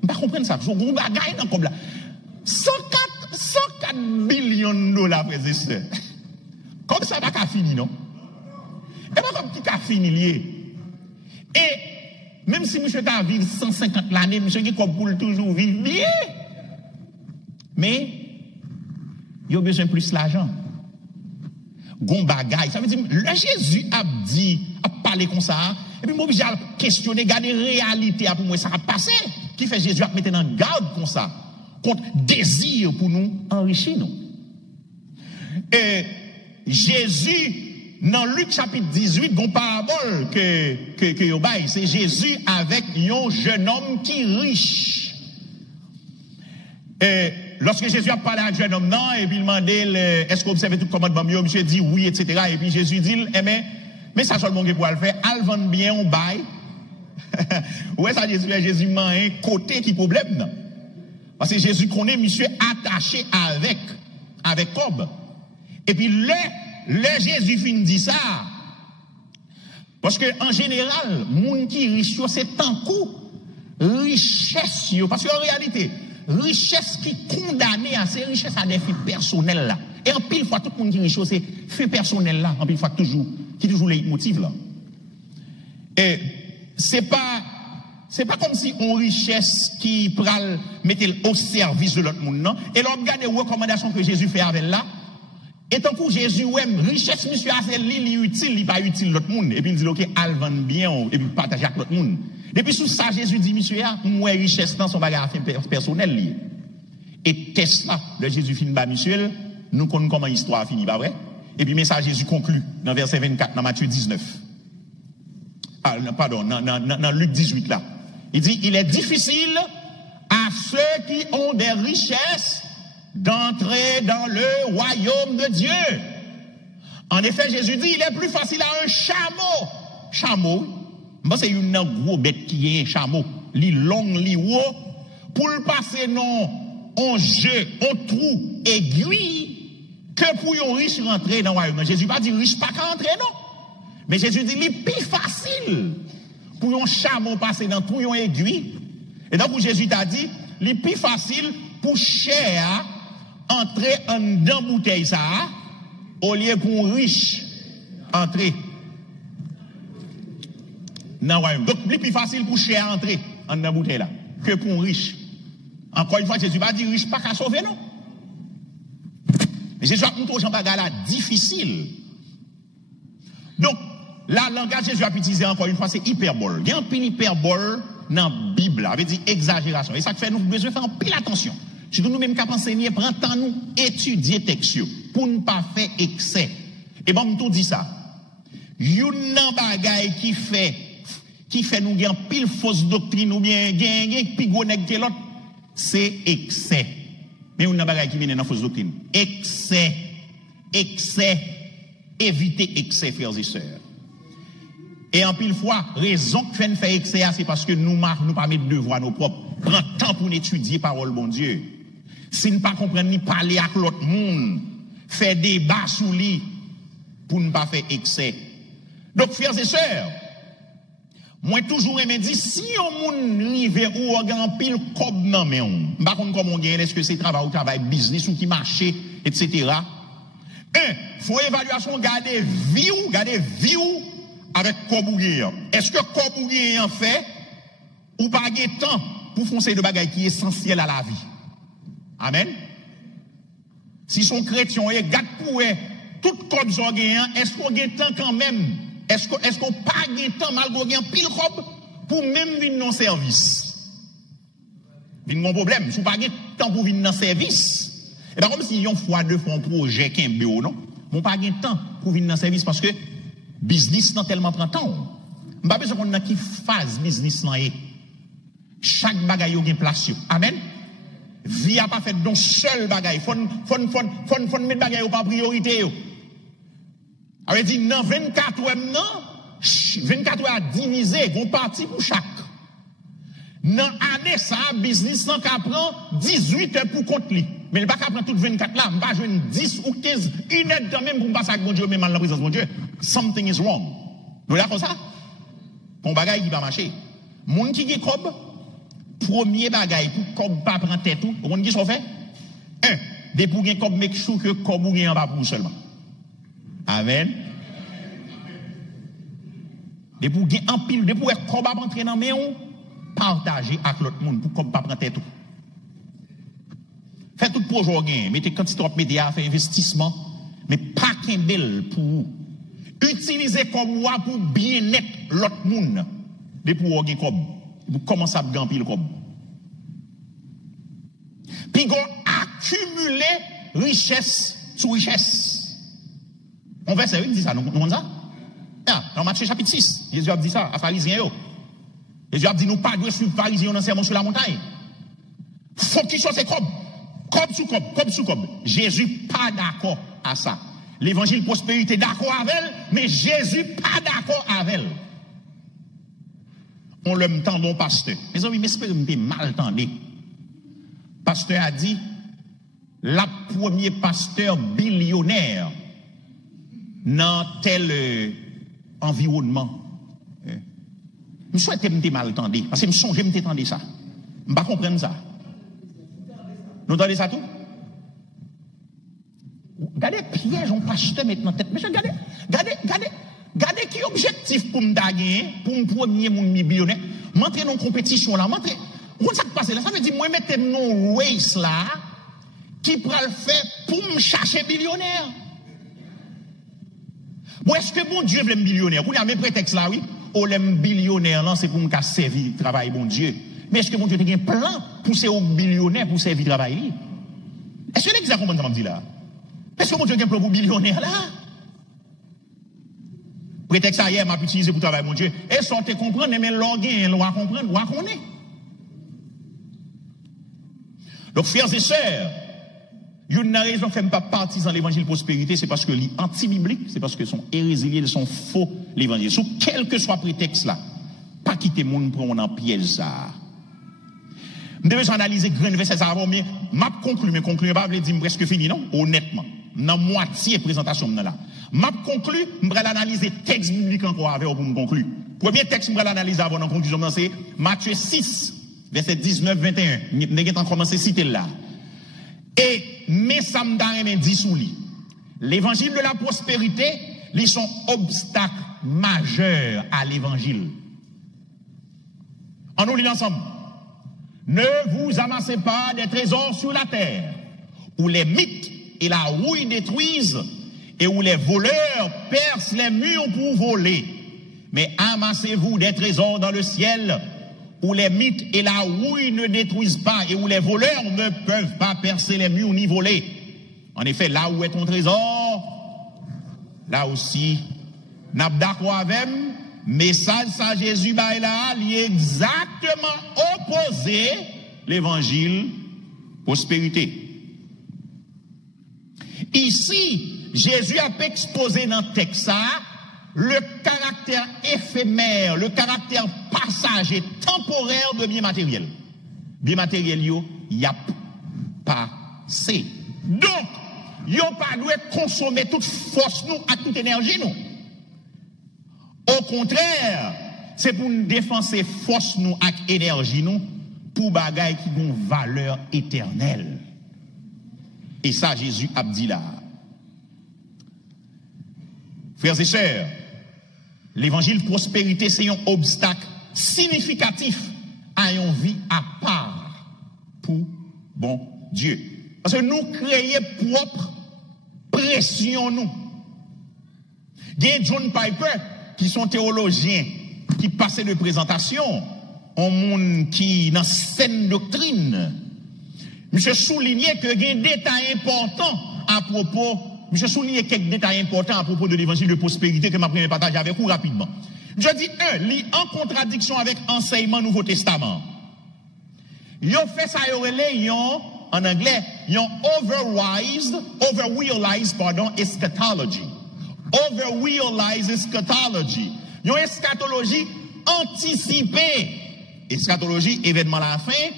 peux pas comprendre ça. Vous avez un comme là. 104 billions de dollars, frères et sœurs. Comme ça, va fini, non? Et pas comme qui a fini lié. Et même si monsieur a vécu 150 l'année, monsieur qui comme pour toujours vivre bien. Mais il a besoin de plus d'argent. Gon bagay, ça veut dire le Jésus a dit, a parlé comme ça, et puis moi j'ai questionné, garder réalité pour moi ça a passé. Qui fait Jésus a mettre en garde comme ça contre désir pour nous enrichir nous. Et Jésus, dans Luc chapitre 18, bon parabole que bail, c'est Jésus avec un jeune homme qui est riche. Et lorsque Jésus a parlé à un jeune homme, non, et puis il demandait, est-ce que vous observez tout le commandement, monsieur dit oui, etc. Et puis Jésus dit, mais ça seulement que pour le faire, al vendre bien, on bail. Ouais, ça Jésus m'a un côté qui problème, non? Parce que Jésus connaît monsieur attaché avec Cob. Et puis le Jésus fin dit ça. Parce que en général, moun qui riche, c'est tant coup richesse, parce qu'en réalité, richesse qui condamnée à ces richesses à des faits personnels là. Et en pile fois, tout le monde qui est riche, c'est fait personnel là. En pile fois, qui toujours les motifs là. Et c'est pas comme si on richesse qui pral mettre au service de l'autre monde, non? Et l'on regarde les recommandations que Jésus fait avec là. Et tant que Jésus, ouais, richesse, monsieur, c'est utile, il pas utile l'autre monde. Et puis il dit, ok, al vendre bien, et puis partager avec l'autre monde. Depuis sous ça, Jésus dit, monsieur, moi, richesse dans son bagage personnel lié. Et Tesla, le Jésus finit bas, monsieur, nous connaissons comment l'histoire finit, pas vrai? Et puis, mais ça, Jésus conclut dans verset 24, dans Matthieu 19. Ah, pardon, dans Luc 18, là. Il dit, il est difficile à ceux qui ont des richesses d'entrer dans le royaume de Dieu. En effet, Jésus dit, il est plus facile à un chameau, moi c'est une gros bête qui est un chameau, li long, li haut, pour le passer non, en jeu, en trou, aiguille, que pour un riche rentrer dans le royaume. Jésus pas dit riche pas qu'à entrer, non. Mais Jésus dit, il est plus facile pour un chameau passer dans tout un aiguille. Et donc, Jésus t'a dit, il est plus facile pour cher entrer en dans bouteille ça, au lieu pour un riche entrer dans le royaume. Donc, il est plus facile pour cher entrer en dans bouteille là, que pour un riche. Encore une fois, Jésus va dire riche pas qu'à sauver, non? Mais Jésus a montré aux gens là difficile. Donc, la langage que Jésus a utilisé encore une fois, c'est hyperbole. Il y a un pile hyperbole dans la Bible, avec dit exagération. Et ça fait nous besoin de faire un pile attention. Si nous-mêmes qui enseigner, prendre temps nous étudier texte pour ne pas faire excès. Et bon, tout dit ça. Une bagay qui fait nous gagner pile fausse doctrine ou bien gagner pigonèque que l'autre, c'est excès. Mais une bagay qui vient dans fausse doctrine. Excès, éviter excès, frères et sœurs. Et en pile fois, raison que fait faire excès, c'est parce que nous pas mettre devoir nos propres. Prends temps pour étudier parole bon Dieu. Si nous pas comprendre ni parler avec l'autre monde, faire débat sous lui pour ne pas faire excès. Donc, frères et sœurs, moi toujours aimé dire, si on moun rive ou on pile comme non mais on, pas contre comment on gagne, est-ce que c'est travail ou travail business ou qui marche, etc. Faut évaluation garder vie ou avec Kobougué. Est-ce que Kobougué en fait ou pas de temps pour foncer de bagaille qui est essentiel à la vie? Amen. Si son chrétien est garde pour tout comme son gagnant, est-ce qu'on a temps quand même? Est-ce qu'on pas de temps malgré un pile robe pour même venir dans service? Venir mon problème, si pas de temps pour venir dans service. Et pas comme si yon fois deux fois un projet qui est un non? Mon pas de temps pour venir dans service parce que business n'a tellement prend temps. M'pas besoin qu'on a qui phase business là est. Chaque bagaille yo gen place. Amen. Vie a pas fait donc seul bagaille. Faut mettre bagaille pas priorité yo. avait dit non 24 heures non 24 heures à diviser gon parti pour chaque. Dans année ça business sans qu'a prend 18 heures pour compte li. Mais il pas qu'à prendre toutes 24 là, pas jouer 10 ou 15 une heure de même pour passer avec bon Dieu même dans la présence de bon Dieu. Something is wrong. Nous là comme ça. Bon bagaille qui va marcher. Moun qui cob premier bagaille pour cob pas prendre tête tout, on qui sont fait de pour gen cob make sure que cob ou gen en bas pour seulement. Amen. De pour gen en pile de pour cob pas rentrer dans main ou partager avec l'autre monde pour cob pas prendre tête tout. Faites tout projet gain, mettez quantité de médias, fait investissement, mais pas qu'un bel pour utiliser comme moi pour bien-être l'autre monde. De pour gain comme pour commencer à gagner pile comme. Puis on accumuler richesse sur richesse. On verset 8 dit ça, nous ça? Dans Matthieu chapitre 6, Jésus a dit ça à pharisiens yo. Jésus a dit nous pas doit suivre pharisiens dans sermon sur la montagne. Faut qu'ils soient ces comme sous comme. Jésus pas d'accord à ça. L'évangile prospérité d'accord avec elle, mais Jésus pas d'accord avec elle. On l'aime tant bon pasteur. Mes amis, m'espère que mal entendu. Pasteur a dit, la premier pasteur billionnaire dans tel environnement. Je souhaite que je mal entendu. Parce que je songe que je entendu ça. Je ne pas comprendre ça. Nous entendez ça tout? Regardez piège, on pasteur maintenant tête. Monsieur, regardez qui objectif pour me gagner, pour me premier mon millionnaire. M'entrer dans une compétition là, m'entrer. Où ça passe là? Ça veut dire, moi, mettez non race là, qui pourra le faire pour me chercher millionnaire. Bon, est-ce que bon Dieu veut me millionnaire? Vous avez un prétexte là, oui? Oh, l'aime millionnaire là, c'est pour me servir travail, bon Dieu. Mais est-ce que mon Dieu a un plan pour ces millionnaires pour servir travail? Est-ce que vous avez compris ce que je dis là? Est-ce que mon Dieu a un plan pour millionnaire là? Prétexte hier m'a utilisé pour travailler, mon Dieu. Et sans te comprendre, mais l'orgueil, on va comprendre, on va connaître. Donc, frères et sœurs, une raison fait pas partie dans l'évangile prospérité, c'est parce que les anti-bibliques, c'est parce que sont hérésies, ils sont faux, l'évangile. Sous quel que soit prétexte là, pas quitter le monde pour on en piège ça. Je devais analyser grand verset ça avant, mais m'a conclu, mais conclu pas, je dire presque fini, non? Honnêtement. Dans moitié présentation là. M'a conclu, je vais analyser texte biblique encore avec pour me conclure. Premier texte que je vais analyser avant en conclusion c'est Matthieu 6 verset 19-21. Je vais commencer à citer là. Et mais ça me donne dit sous lui. L'évangile de la prospérité, ils sont obstacles majeurs à l'évangile. En nous lisant ensemble. Ne vous amassez pas des trésors sur la terre, où les mythes et la rouille détruisent, et où les voleurs percent les murs pour voler. Mais amassez-vous des trésors dans le ciel, où les mythes et la rouille ne détruisent pas, et où les voleurs ne peuvent pas percer les murs ni voler. En effet, là où est ton trésor, là aussi, n'a pas d'accord avec message ça Jésus bah là, il est exactement opposé l'évangile prospérité. Ici, Jésus a exposé dans le texte ça, le caractère éphémère, le caractère passager, temporaire de biens matériels. Biens matériels, il n'y a pas assez. Donc, il n'y a pas de consommer toute force nous, à toute énergie nous. Au contraire, c'est pour nous défenser force nous avec énergie nous pour bagaille qui ont valeur éternelle. Et ça, Jésus a dit là. Frères et sœurs, l'évangile prospérité, c'est un obstacle significatif à une vie à part pour bon Dieu. Parce que nous créons propre pression nous. Il y a John Piper qui sont théologiens, qui passaient de présentation, en monde qui dans saine doctrine. Monsieur soulignait que il y a des détails importants à propos, monsieur soulignait quelques détails importants à propos de l'évangile de prospérité que m'a pris partager avec vous rapidement. Je dis lit en contradiction avec enseignement Nouveau Testament. Ils ont fait ça, ils ont en anglais, yon overrealized, eschatology. Overrealized eschatology. Yon eschatologie anticipée. Eschatologie, événement la fin,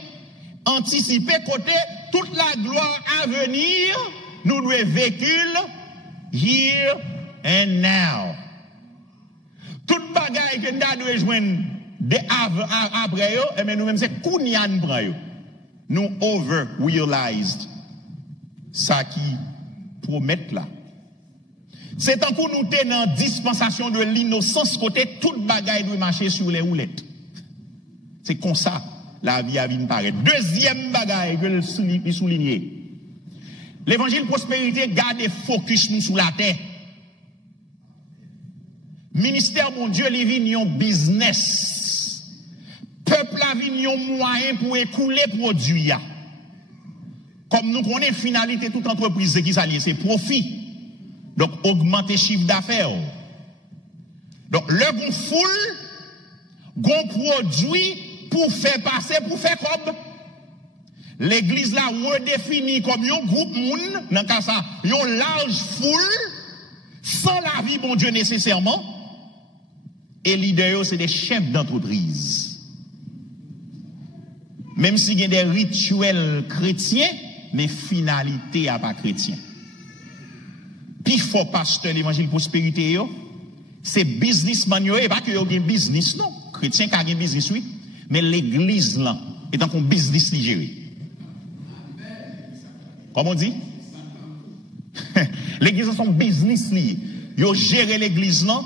anticipée côté toute la gloire à venir, nous devons véhicule here and now. Toute bagaille que nous devons joindre après, et bien nous-mêmes, c'est Kounyan prend. Nous over-realized ça qui promet là. C'est tant que nous sommes dans dispensation de l'innocence, côté toute bagaille doit marcher sur les roulettes. C'est comme ça la vie a vient paraître. Deuxième bagaille que je souligner. L'évangile prospérité garde focus sur la terre. Ministère mon Dieu, il vient un business. Peuple a vient un moyen pour écouler produit. Comme nous connaissons finalité toute entreprise qui s'allie, c'est profit. Donc augmenter chiffre d'affaires. Donc le bon foule, bon produit pour faire passer, pour faire comme l'église là redéfinie comme un groupe moun, dans cas ça, un large foule, sans la vie bon Dieu nécessairement. Et leader c'est des chefs d'entreprise. Même s'il y a des rituels chrétiens, mais finalité à pas chrétien. Puis faut pasteur l'évangile prospérité c'est businessman et pas que yo gen business non, chrétien qui a gen business oui, mais l'église là est en business li géré. Comment on dit? L'église c'est son business li. Yo gérer l'église là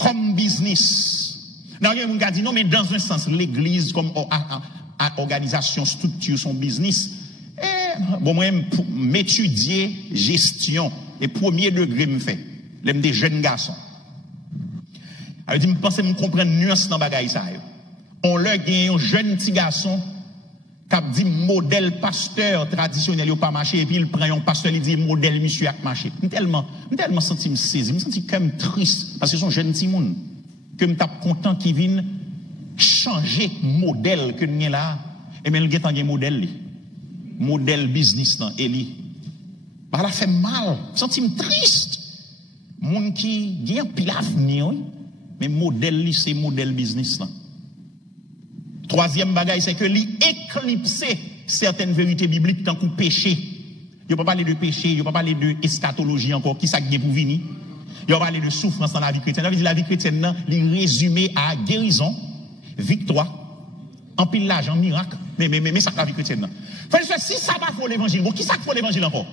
comme business. Non, il y a un dit non mais dans un sens l'église comme organisation structure son business. Bon moi m'étudier gestion et premier degré me fait. L'aime des jeunes garçons. Alors, je pense que je comprends nuance dans bagaille ça. On leur gagne un jeune petit garçon qui a dit modèle pasteur traditionnel, il n'a pas marché, et puis il prend un pasteur, il dit modèle monsieur a marché. Je tellement senti me saisi, je senti quand même triste, parce que son jeune petit monde, que je suis content qu'il vienne changer modèle que nous avons là, et bien il y a un modèle, modèle business, et lui. Bah, ça fait mal, je senti me triste. Moun qui a un pile avenir, mais modèle, c'est modèle business. Là. Troisième bagaille, c'est que lui éclipser certaines vérités bibliques tant que péché. Il ne peut pas parler de péché, il ne peut pas parler de eschatologie encore, qui ça pour venir. Il va parler de souffrance dans la vie chrétienne. La vie chrétienne, il résumé à guérison, victoire, en pile l'argent, miracle, mais ça la vie chrétienne. Si ça va pour l'évangile, bon, qui ça pour l'évangile encore?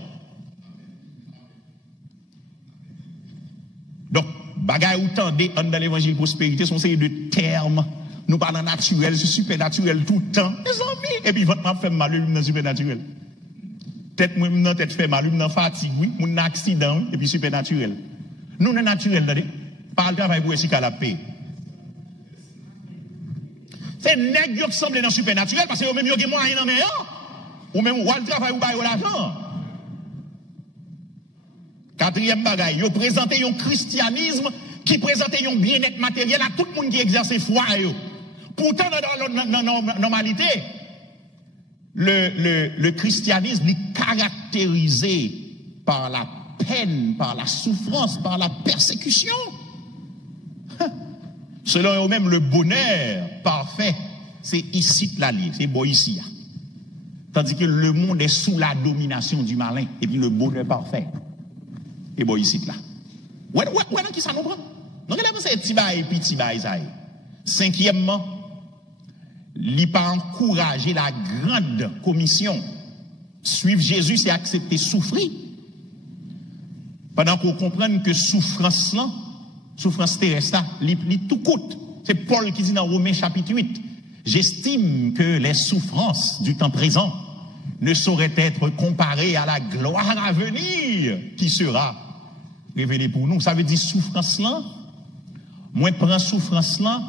Donc, bagaille ou tendez dans l'évangile prospérité, sont série de termes. Nous parlons naturel, c'est supernaturel tout le temps. Les amis. Et puis, votre m'a fait mal, lui, dans supernaturel. Tête, moi, non, tête fait mal, lui, dans fatigue, oui, mon accident, oui, et puis supernaturel. Nous, on est naturel, là, par le travail pour essayer qu'à la paix. C'est nèg qui semble dans supernaturel, parce que même, il y a moyen dans meilleur. Ou même, ou le travail ou bail l'argent. Quatrième bagaille, ils présenté un christianisme qui présentait un bien-être matériel à tout le monde qui exerce foi. Pourtant, dans la normalité, le christianisme est caractérisé par la peine, par la souffrance, par la persécution. Selon eux-mêmes, le bonheur parfait, c'est ici l'allié, c'est beau ici. Tandis que le monde est sous la domination du malin, et puis le bonheur parfait. Et bon, ici, là. Ouais, qui ça nous prend? Donc, il a pensé petit bail, petit bail, ça. Cinquièmement, il n'a pas encouragé la grande commission. Suivre Jésus, c'est accepter souffrir. Pendant qu'on comprenne que souffrance là, souffrance terrestre, il tout coûte. C'est Paul qui dit dans Romains chapitre 8. J'estime que les souffrances du temps présent ne sauraient être comparées à la gloire à venir qui sera révélée pour nous. Ça veut dire souffrance là, moi prends souffrance là,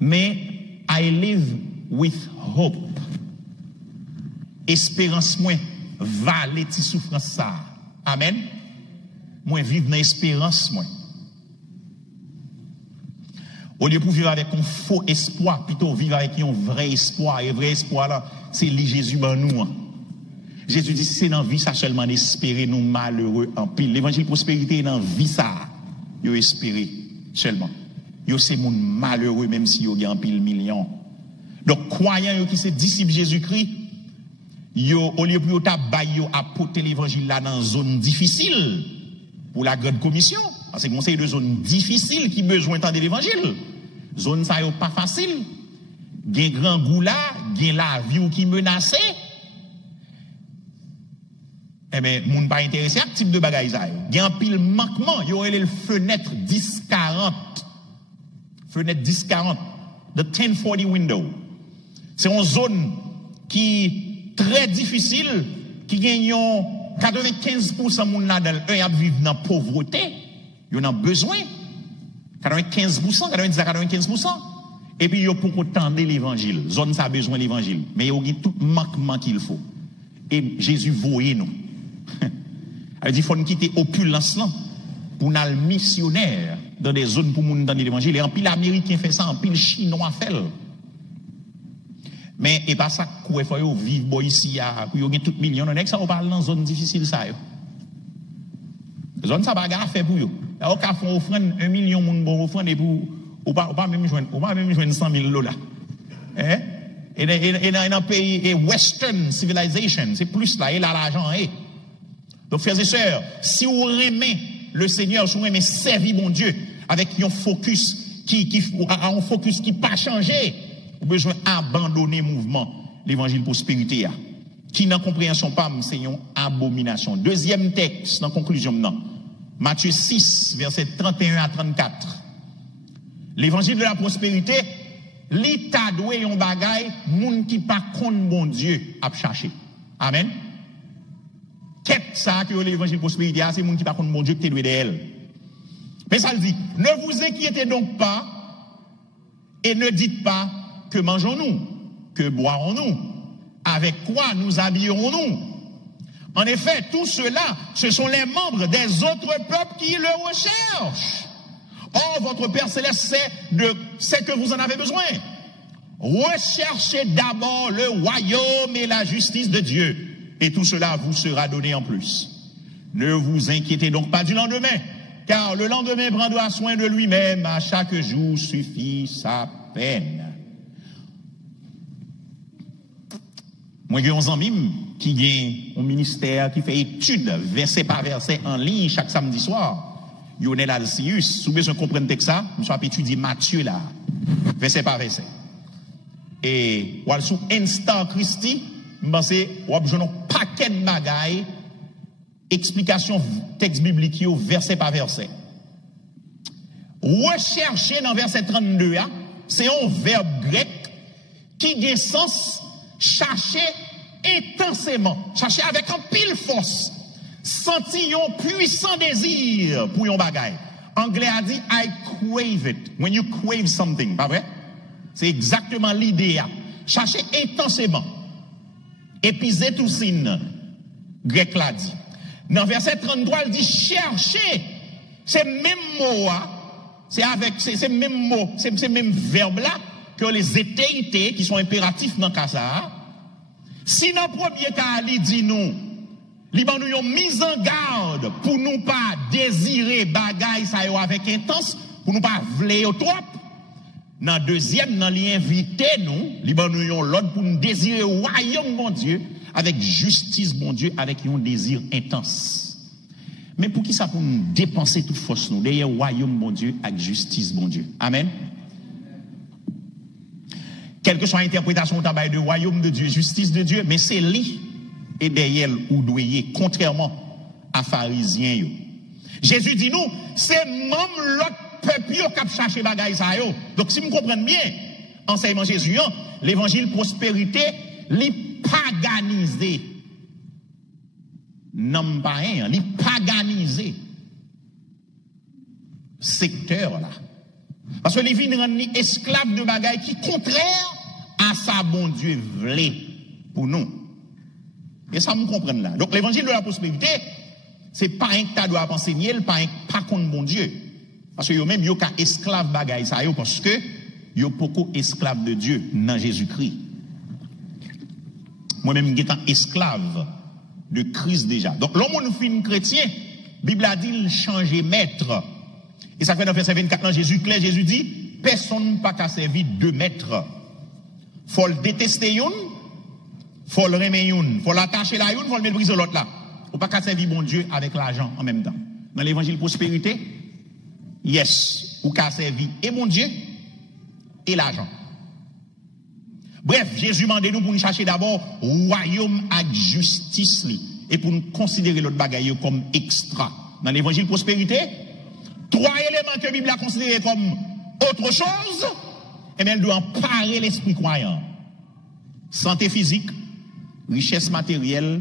mais I live with hope. Espérance moi va les souffrance ça. Amen. Moi vivre dans espérance moi. Au lieu de vivre avec un faux espoir, plutôt vivre avec un vrai espoir. Et vrai espoir là, c'est lui Jésus ben nous. Jésus dit, c'est dans la vie ça seulement d'espérer nous malheureux en pile. L'évangile prospérité est dans la vie ça. Yo espérer seulement. Yo c'est moun malheureux même si yo en pile million. Donc croyants yo qui c'est disciples Jésus-Christ, yo au lieu pour ta bail yo apporter l'évangile là dans une zone difficile pour la grande commission. Parce que conseil de zone difficile qui besoin d'entendre l'évangile. Zone ça yo pas facile. Gen grand goût là, gen la vie ou qui menacé. Eh bien, moun pas intéressé à ce type de bagaille ça. Gen pile manquement, yo le fenêtre 10-40. Fenêtre 10-40. The 1040 window. C'est une zone qui très difficile, qui gagne 95% moun là dedans, eux y vivent dans pauvreté, ils ont besoin. 95%, 90 à 95%. Et puis ils pour entendre l'évangile. Zone ça a besoin de l'évangile, mais ils ont tout manquement qu'il faut. Et Jésus voyait nous. Il dit faut nous quitter opulence là pour nous missionnaire dans des zones pour nous entendre l'évangile. Et en pile américain fait ça, en pile chinois fait. Mais et pas ça qu'il faut vivre ici pour yo gen tout million on ça on parle dans zone difficile ça yo. Zone ça bagarre fait pour yo. Là on ka font offrande 1 million moun bon offrande et pour ou pas même joindre 100 000 $. Hein? Et dans un pays western civilization, c'est plus là et là l'argent est. Donc frères et sœurs, si vous aimez le Seigneur, si vous aimez servir mon Dieu avec un focus un focus qui pas changé, vous avez besoin d'abandonner le mouvement, l'évangile prospérité. Qui n'a compréhension pas, c'est une abomination. Deuxième texte, dans la conclusion, non. Matthieu 6, verset 31 à 34. L'évangile de la prospérité, l'état doué yon bagay, moun qui pas contre bon Dieu a cherché. Amen. Qu'est-ce ça que l'évangile de prospérité, c'est moun qui pas contre bon Dieu qui te doué d'elle. Mais ça le dit, ne vous inquiétez donc pas et ne dites pas que mangeons-nous, que boirons-nous, avec quoi nous habillerons-nous. En effet, tout cela, ce sont les membres des autres peuples qui le recherchent. Or, votre Père Céleste sait que vous en avez besoin. Recherchez d'abord le royaume et la justice de Dieu, et tout cela vous sera donné en plus. Ne vous inquiétez donc pas du lendemain, car le lendemain prendra soin de lui-même, à chaque jour suffit sa peine. Moi, j'ai un ami qui a un ministère qui fait études, verset par verset, en ligne chaque samedi soir. Yonel Alcius, si vous besoin de comprendre ça, je vais étudier Matthieu là, verset par verset. Et, ou sur Instant Christi, je pense que vous avez un paquet de bagailles, explication texte biblique, verset par verset. Rechercher dans verset 32, c'est un verbe grec qui a sens chercher intensément, chercher avec un pile force, sentir un puissant désir pour un bagay. Anglais a dit I crave it. When you crave something, pas vrai? C'est exactement l'idée. Chercher intensément. Epizétoussine, grec l'a dit. Dans verset 33, il dit chercher. C'est même mot, c'est même mot, c'est même verbe là que les étéités qui sont impératifs dans le cas ça. Si dans le premier cas, il dit nous, nous avons mis en garde pour nous pas désirer bagaille ça avec intense, pour nous pas vouler trop. Dans le deuxième, dans l'invité nous avons l'autre pour nous désirer le royaume bon Dieu, avec justice bon Dieu, avec un désir intense. Mais pour qui ça pour nous dépenser toute force nous, derrière le royaume bon Dieu, avec justice bon Dieu. Amen. Quelle que soit l'interprétation de royaume de Dieu, justice de Dieu, mais c'est lui et derrière ou doué, contrairement à pharisiens. Jésus dit nous, c'est même l'autre peuple qui a cherché bagaille ça. Donc si vous comprenez bien, enseignement Jésus, l'évangile prospérité, les paganisé. Non pas un, les paganisé. Secteur là. Parce que les vignes rendent esclaves de bagaille qui contraire à ça bon Dieu voulait pour nous. Et ça me comprend là. Donc l'évangile de la prospérité, c'est pas un que tu dois enseigner, pas contre bon Dieu. Parce que yo même yo ka esclave bagaille ça yo parce que yo beaucoup esclave de Dieu dans Jésus-Christ. Moi même étant esclave de Christ déjà. Donc, l'homme fin chrétien, Bible a dit, il changeait maître. Et ça fait dans verset 24, dans Jésus clair, Jésus dit, personne pas qu'à servir deux maîtres. Faut le détester une, faut le remettre une, faut l'attacher la une, faut le mépriser l'autre là. Ou pas qu'à servir bon Dieu avec l'argent en même temps. Dans l'évangile prospérité, yes, ou qu'à servir et bon Dieu et l'argent. Bref, Jésus demande nous pour nous chercher d'abord royaume à justice et pour nous considérer l'autre bagaille comme extra. Dans l'évangile prospérité, trois éléments que la Bible a considérés comme autre chose, et bien, elle doit parer l'esprit croyant. Santé physique, richesse matérielle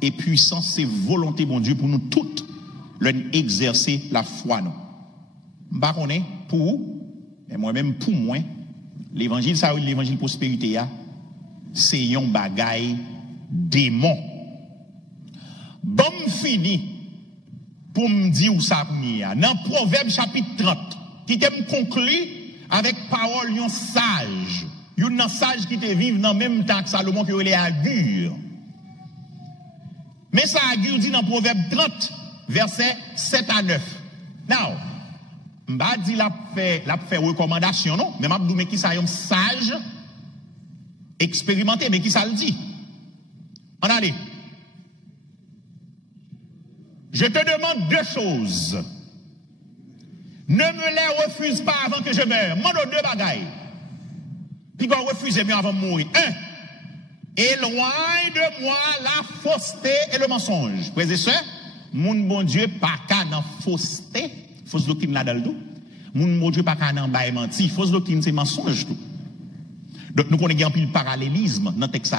et puissance et volonté, bon Dieu, pour nous toutes, exercer la foi, non. Baronne, pour vous, et moi-même pour moi, l'évangile, ça, l'évangile prospérité, c'est un bagaille démon. Bon, fini, pour me dire où ça venir. Dans Proverbe chapitre 30, qui t'aime conclu avec parole yon sage. Yon sage qui te vive dans le même temps que Salomon qui est Agur. Mais ça Agur dit dans Proverbe 30, verset 7 à 9. Now, m'a dit la fait recommandation, non? Mais m'a dit mais qui ça yon sage expérimenté, mais qui ça le dit? On allez. Je te demande deux choses. Ne me les refuse pas avant que je meure. Mande deux bagailles. Puis qu'on refuse mieux avant de mourir. Un, éloigne de moi la fausseté et le mensonge. Frères et sœurs, mon bon Dieu, pas qu'à dans fausseté, fausse doctrine là dans le tout. Mon bon Dieu, pas qu'à dans bail menti, fausse doctrine c'est mensonge tout. Donc nous connaissons un peu le parallélisme dans le texte.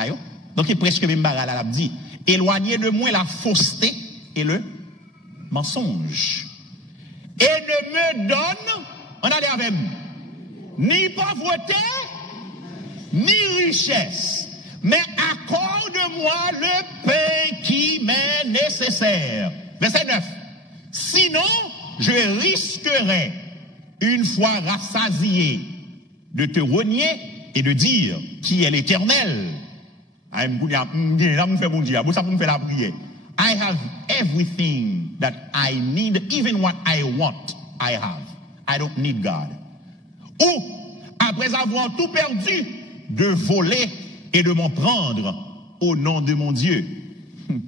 Donc il est presque même bagarre là dit. Éloignez de moi la fausseté et le mensonge. Et ne me donne, on allait avec ni pauvreté, ni richesse, mais accorde-moi le pain qui m'est nécessaire. Verset 9. Sinon, je risquerai, une fois rassasié, de te renier et de dire qui est l'Éternel. I have everything that I need, even what I want, I have. I don't need God. Ou, après avoir tout perdu, de voler et de m'en prendre au nom de mon Dieu.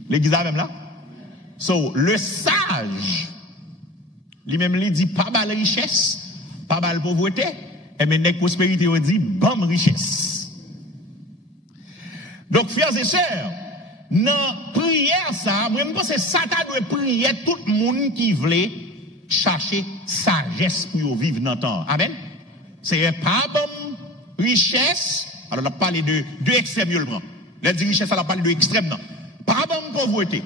L'église a même là. So, le sage, lui-même, lui dit pas mal richesse, pas mal pauvreté, et maintenant, prospérité, on dit, bonne richesse. Donc, frères et sœurs, dans prière ça, moi je pense que Satan doit prier tout le monde qui veut chercher sagesse pour vivre dans le temps. Amen. C'est pas bon richesse. Alors on a parlé de deux extrêmes. La richesse, on a parlé de extrêmes. Non. Pas bon pauvreté.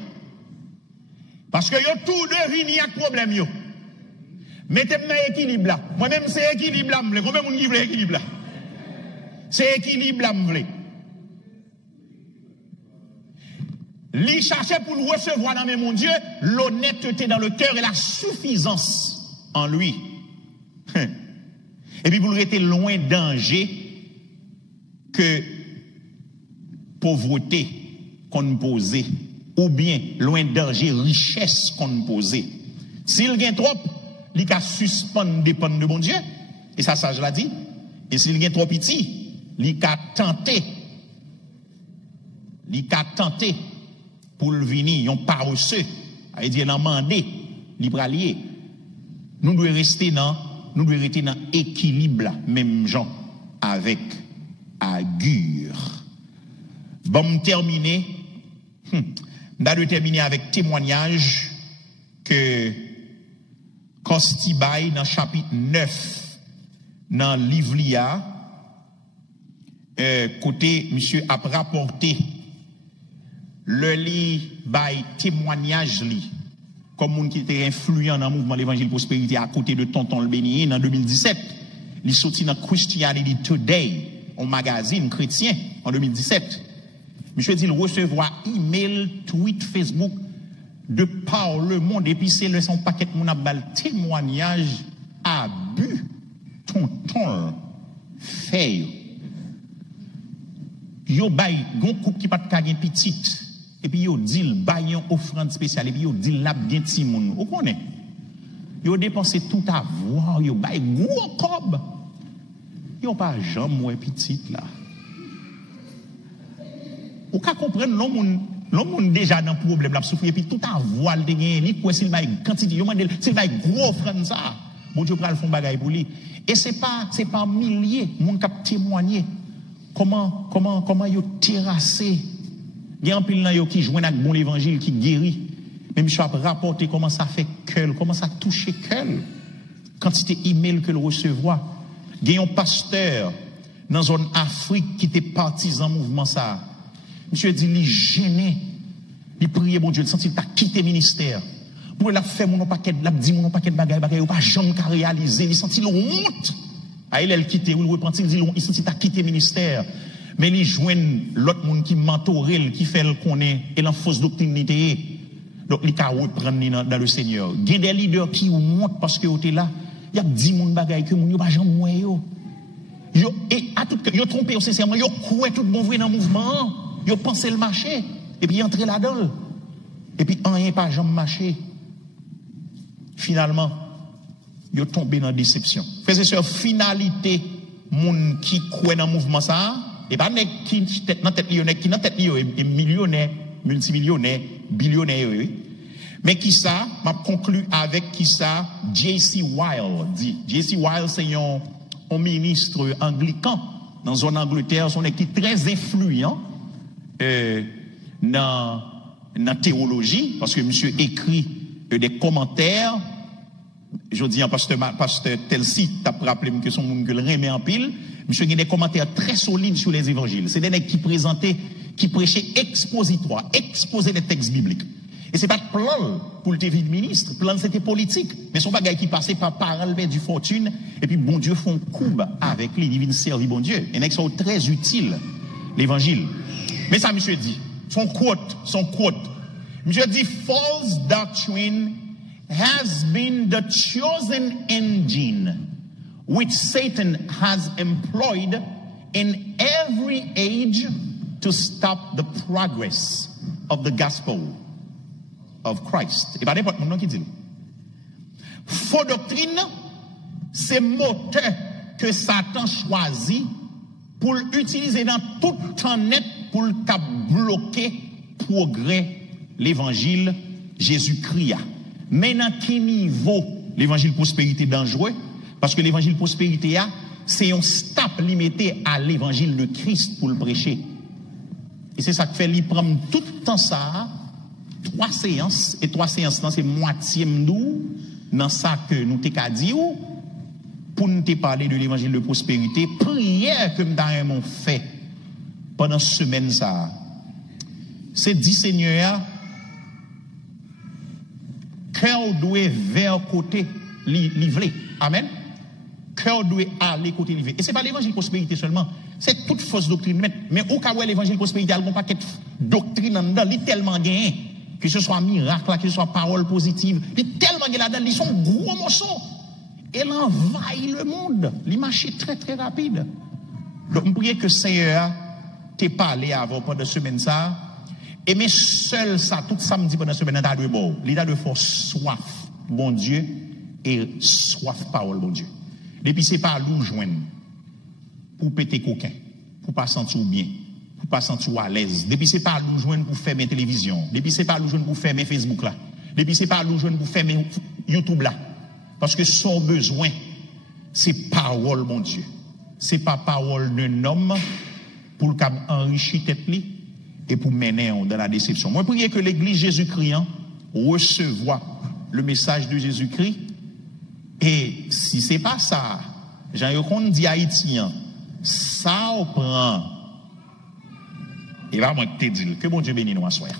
Parce que yo tout deux vini avec problème yo. Mettez-moi équilibre là. Moi-même c'est équilibre là. Combien de monde qui veut équilibre là? C'est équilibre là. Li chercher pour nous recevoir dans mon Dieu l'honnêteté dans le cœur et la suffisance en lui. Et puis pour nous rester loin danger que pauvreté qu'on nous posait ou bien loin danger richesse qu'on nous posait. S'il gagne trop, il a suspendre dépendre de mon Dieu et ça je l'a dit. Et s'il gagne trop petit, il a tenté. Il a tenté pour le venir, on paresseux, il dit, on mandé, libralier. Nous devons rester dans l'équilibre, même gens, avec Agur. Bon, terminer, nous terminer avec témoignage que Kostibay, dans chapitre 9, dans Livlia, côté, monsieur a rapporté le lit by témoignage li comme monde qui était influent dans le mouvement l'évangile prospérité à côté de tonton le béni en 2017 il sorti dans Christianity Today un magazine chrétien en 2017 monsieur dit il recevoir email tweet Facebook de par le monde et puis c'est le son paquet mon abal témoignage abus tonton fait yo bay gon couple qui pas de petite et puis yo dit bayon offrande spéciale et puis yo dit la bien ti moun. Vous connaissez? Yo dépensé tout avoir, yo bay gros cob. Yo pas jamais moins petit là. Ou ka comprendre l'homme déjà dans problème là souffrir puis tout avoir le gagner li quoi s'il bay quantité yo mandel s'il bay gros offrande ça. Bon Dieu pral font bagaille pour lui. Et c'est pas milliers moun k'ap témoigner comment yo terrassé. Il y a un pile nan yo qui joine avec bon l'évangile qui guérit. Mais monsieur a rapporté comment ça fait cœur, comment ça touche cœur. Quantité email que le recevoir. Il y a un pasteur dans la zone Afrique qui était partisan mouvement ça. Monsieur dit il gêné. Il priait bon Dieu, il sentit qu'il a quitté le ministère. Pour la faire mon paquet, la dit mon paquet de bagaille, il pas jamais qu'à réaliser, il sentit honte. Ah il quitté, il reprend, il dit il sentit qu'il a quitté le ministère. Mais il joignent l'autre monde qui mentorel, qui fait le connaît et la fausse doctrine. Donc il a reprendre dans le Seigneur. Il y a des leaders qui montent parce que vous êtes là. Il y a 10 moun bagaille que moun yo pas jamais moi yo. Et à tout yo trompé sincèrement, yo croit tout bon vrai dans mouvement, yo pensé le marché et puis entrer là-dedans. Et puis rien pas jamais marché. Finalement, yo tombé dans déception. Frères et sœurs, finalité moun qui croit dans mouvement ça et pas nek qui dans tête qui dans tête est millionnaire, multimillionnaire, billionnaire. Mais qui ça, m'a conclu avec qui ça, J.C. Wild dit. J.C. Wild c'est un ministre anglican dans la zone Angleterre, son équipe très influent dans la théologie, parce que monsieur écrit des commentaires. Je dis, pasteur Telsi, t'as rappelé que son monde que le remet en pile. Monsieur a des commentaires très solides sur les évangiles. C'est des mecs qui présentaient, qui prêchaient expositoire, exposaient les textes bibliques. Et c'est pas de plan pour le TV de ministre, plan c'était politique. Mais son bagage qui passait par parole du fortune, et puis bon Dieu font coup avec les divines servir bon Dieu. Et sont très utiles, l'évangile. Mais ça, monsieur dit, son quote. Monsieur dit, false doctrine has been the chosen engine which Satan has employed in every age to stop the progress of the gospel of Christ. Et pas n'importe mon nom qui dit. Faux doctrine, c'est moteur que Satan choisit pour l'utiliser dans tout temps net pour le bloquer progrès l'évangile Jésus-Christ. Mais dans quel niveau l'évangile prospérité dangereux? Parce que l'évangile prospérité, c'est un stop limité à l'évangile de Christ pour le prêcher. Et c'est ça qui fait, il prend tout le temps ça, 3 séances, et 3 séances, c'est moitié nous, dans ça que nous t'ai dit, pour nous te parler de l'évangile de prospérité, prière que nous avons fait pendant cette semaine, ça. C'est dit, Seigneur, cœur doit vers côté livré. Amen. Cœur doit aller côté livré. Et ce n'est pas l'évangile de prospérité seulement. C'est toute fausse doctrine. Mais au cas où l'évangile de prospérité, il y a un paquet de doctrine dedans, il est tellement gagné. Que ce soit miracle, que ce soit parole positive, il est tellement gagné là-dedans, ils sont gros morceaux. Elle envahit le monde. Il marche très très rapide. Donc, je prie que le Seigneur t'ait parlé avant pendant la semaine ça. Et mais seul ça, tout samedi pendant la semaine, il a de bon. Il a de force soif, bon Dieu, et soif parole, bon Dieu. Depuis c'est pas l'ou joindre pour péter coquin, pour pas sentir bien, pour pas sentir à l'aise. Depuis c'est pas l'ou joindre pour fermer télévision. Depuis c'est pas l'ou joindre pour fermer Facebook là. Depuis c'est pas l'ou joindre pour fermer YouTube là. Parce que son besoin, c'est parole, mon Dieu. C'est pas parole d'un homme pour enrichir tête li et pour mener dans la déception. Moi, je prie que l'église Jésus-Christ recevoir le message de Jésus-Christ. Et si c'est pas ça, Jean-Yocon dit haïtien, ça on prend. Et va moi te dire que bon Dieu bénisse nous à soir.